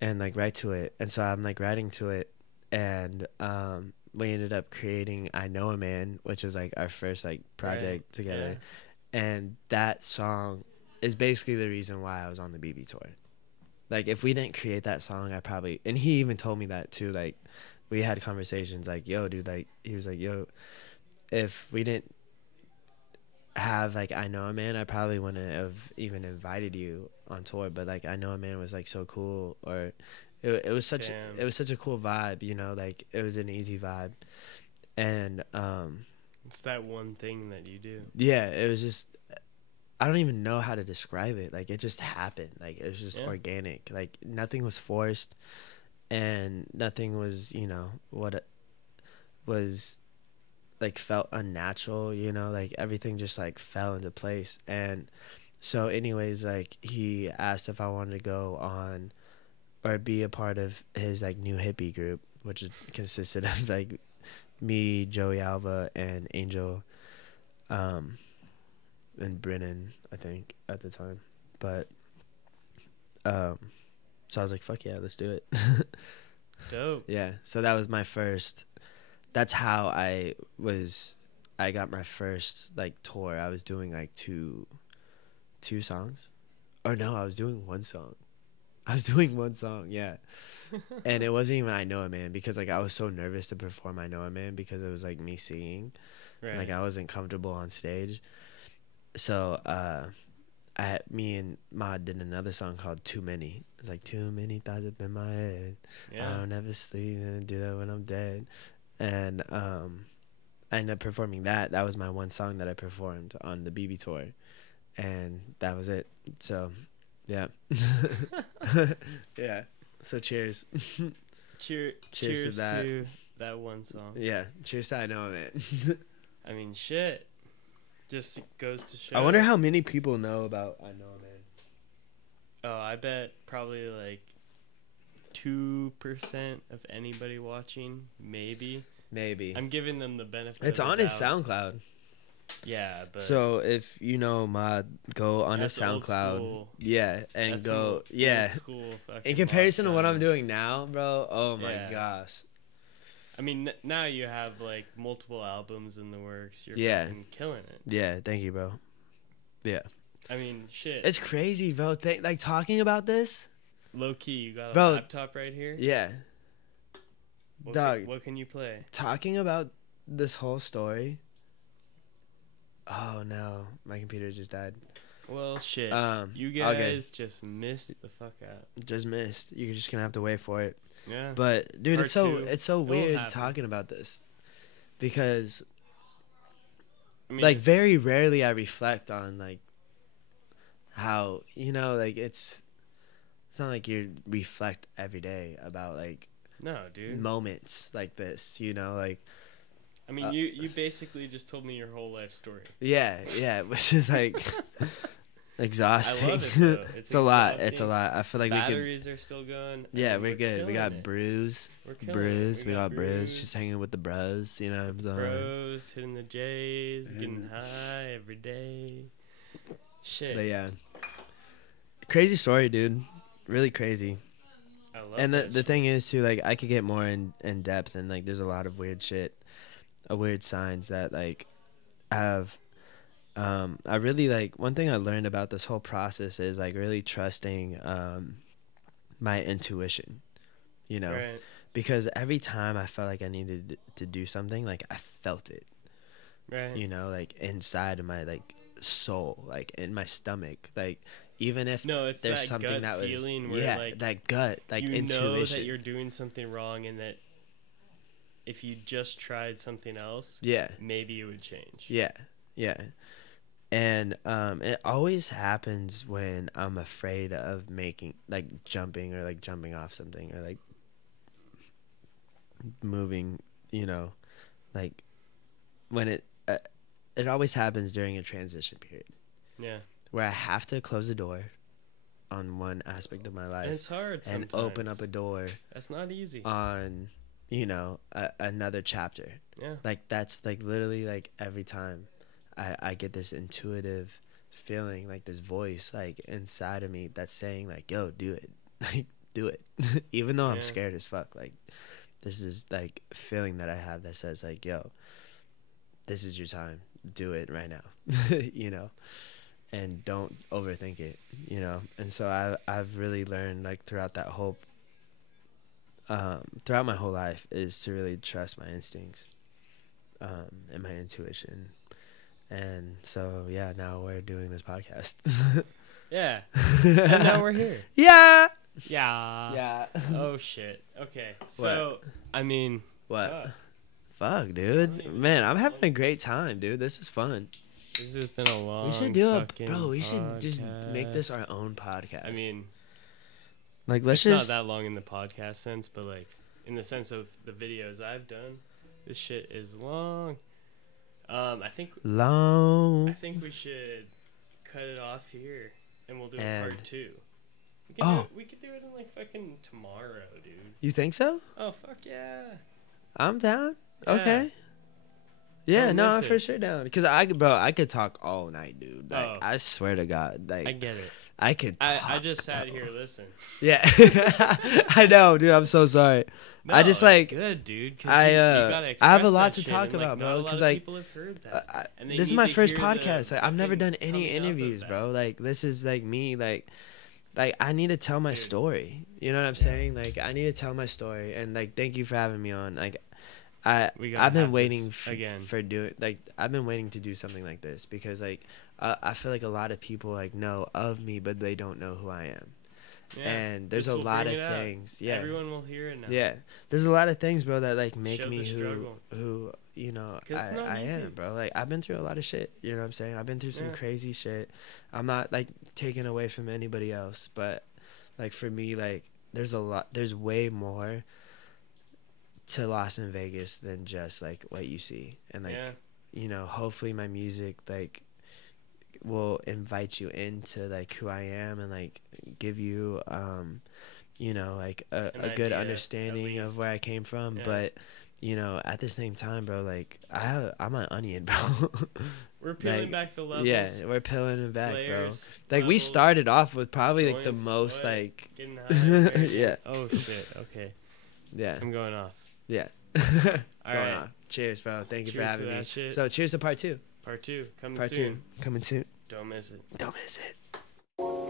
and like write to it." And so I'm like writing to it, and we ended up creating "I Know a Man," which is like our first like project together, and that song is basically the reason why I was on the BB tour. Like, if we didn't create that song, I probably, and he even told me that too, like, we had conversations like, yo, dude, like, he was like, yo, if we didn't have, like, I Know a Man, I probably wouldn't have even invited you on tour, but, like, I Know a Man was, like, so cool, or it was such a cool vibe, you know, like, it was an easy vibe, and, it's that one thing that you do. Yeah, it was just, I don't even know how to describe it. Like, it just happened. Like, it was just organic. Like, nothing was forced, and nothing was, you know, what it was, like, felt unnatural, you know? Like, everything just, like, fell into place. And so, anyways, like, he asked if I wanted to go on or be a part of his, like, new hippie group, which consisted of, like, me, Joey Alva, and Angel, and Brennan, I think, at the time. But so I was like, fuck yeah, let's do it. Dope. Yeah, so that was my first. That's how I got my first like tour. I was doing like two songs, or no, I was doing one song. Yeah, and it wasn't even I Know a Man because like I was so nervous to perform I Know a Man because it was like me singing, Right. like I wasn't comfortable on stage. So me and Ma did another song called Too Many. It's like too many thoughts up in my head. Yeah. I don't ever sleep and do that when I'm dead. And I ended up performing that. That was my one song that I performed on the BB tour, and that was it. So, yeah, yeah. So cheers. Cheers to that. to that one song. Yeah, cheers to I Know a Man. I mean, shit. Just goes to show. I wonder how many people know about I Know a Man. Oh, I bet probably like 2% of anybody watching, maybe. Maybe. I'm giving them the benefit. It's of the on his doubt. SoundCloud. Yeah, but So if you know Ma, go on his That's old SoundCloud. school. Yeah, and that's go. old Yeah. school fucking In comparison to what I'm podcast. doing now, bro. Oh my Yeah. gosh. I mean, now you have like multiple albums in the works. You're Yeah. fucking killing it. Yeah. Thank you, bro. Yeah. I mean, shit. It's crazy, bro. Like talking about this. Low key. You got a Bro. laptop right here. Yeah. What Dog. what can you play? Talking about this whole story. Oh no, my computer just died. Well, shit. You all good. guys just missed the fuck out. Just missed. You're just gonna have to wait for it. Yeah. But dude, Part it's so two. It'll weird happen. talking about this because I mean, like it's- very rarely I reflect on like how like it's not like you reflect every day about like No, dude. moments like this, like I mean, you basically just told me your whole life story. yeah, which is like exhausting. I love it, though. It's a lot. It's a exhausting. lot. I feel like we could. Batteries are still going. I Yeah, mean, we're good. We killing got it. Bruce. We're killing Bruce. it. We got Bruce. Just hanging with the bros. You know what I'm saying? Bros, hitting the J's, getting Mhm. high every day. Shit. But yeah, crazy story, dude. Really crazy. I love And the that shit. thing is too, like I could get more in depth, and like there's a lot of weird shit, weird signs that like have. I really like one thing I learned about this whole process is like really trusting my intuition, Right. because every time I felt like I needed to do something, like I felt it, Right. like inside of my like soul, like in my stomach, like even if No, it's there's that something gut that was feeling where like that gut, like you intuition. know that you're doing something wrong, and that if you just tried something else, Yeah. maybe it would change. Yeah, and it always happens when I'm afraid of making like jumping or like jumping off something or like moving, like when it always happens during a transition period Yeah. where I have to close the door on one aspect of my And life it's hard and sometimes. open up a door That's not easy. on another chapter. Yeah. Like that's like literally like every time I get this intuitive feeling, like this voice like inside of me that's saying like, yo, do it. Like do it. Even though I'm Yeah. scared as fuck. Like this is like feeling that I have that says like, yo, this is your time. Do it right now. And don't overthink it, And so I've really learned like throughout that whole throughout my whole life is to really trust my instincts and my intuition. And so yeah, now we're doing this podcast. Yeah. And now we're here. Yeah. Yeah. Oh shit. Okay. So What? I mean, What? Fuck, I don't dude. even Man, I'm know. having a great time, dude. This was fun. this has been a long. We should do fucking we should just make this our podcast. own podcast. I mean, like let's it's just not that long in the podcast sense, but like in the sense of the videos I've done, this shit is long. I think long. we should cut it off here, and we'll do a And- part 2. We could do it in like fucking tomorrow, dude. You think so? Oh fuck yeah. I'm down. Yeah. Okay. Yeah, Don't no, miss I'm it. for sure down. Because I could talk all night, dude. Like, Oh. I swear to God, like I get it. I could. Talk, I just sat here listening. Yeah, I know, dude. I'm so sorry. No, I just it's like good, dude. 'Cause I you uh gotta I have a express lot that to shit, talk and, about, not bro. a lot Because of like people have heard that. And they this is need my to first hear the podcast. Like, I've never fucking done any coming up of interviews, that. bro. Like this is like me. Like I need to tell my Dude. story. You know what I'm saying? Like I need to tell my story. And like thank you for having me on. Like We gotta I've been have waiting this again. for doing like I've been waiting to do something like this because like I feel like a lot of people like know of me but they don't know who I am. Yeah, And there's this a will lot of bring it out. things. Yeah. Everyone will hear it now. Yeah. There's a lot of things, bro, that like make Show me the struggle. who you know 'Cause it's not I easy. am, bro. Like I've been through a lot of shit. You know what I'm saying? I've been through some Yeah. crazy shit. I'm not like taking away from anybody else, but like for me, like there's way more to Las Vegas than just like what you see. And like Yeah. you know, hopefully my music like will invite you into like who I am and like give you you know like a good idea, at understanding of least. where I came from. Yeah. But you know at the same time, bro, like I'm an onion, bro. We're peeling Like, back the levels. yeah, we're peeling it back, layers, bro. Like we levels, started off with probably like the joints, most what? like Getting high. Yeah. Oh shit. Okay. yeah I'm going off. yeah All Going right. on. Cheers, bro. Thank you Cheers for to having that me. shit. So cheers to part 2. Part 2 coming Part soon. 2 coming soon. Don't miss it. Don't miss it.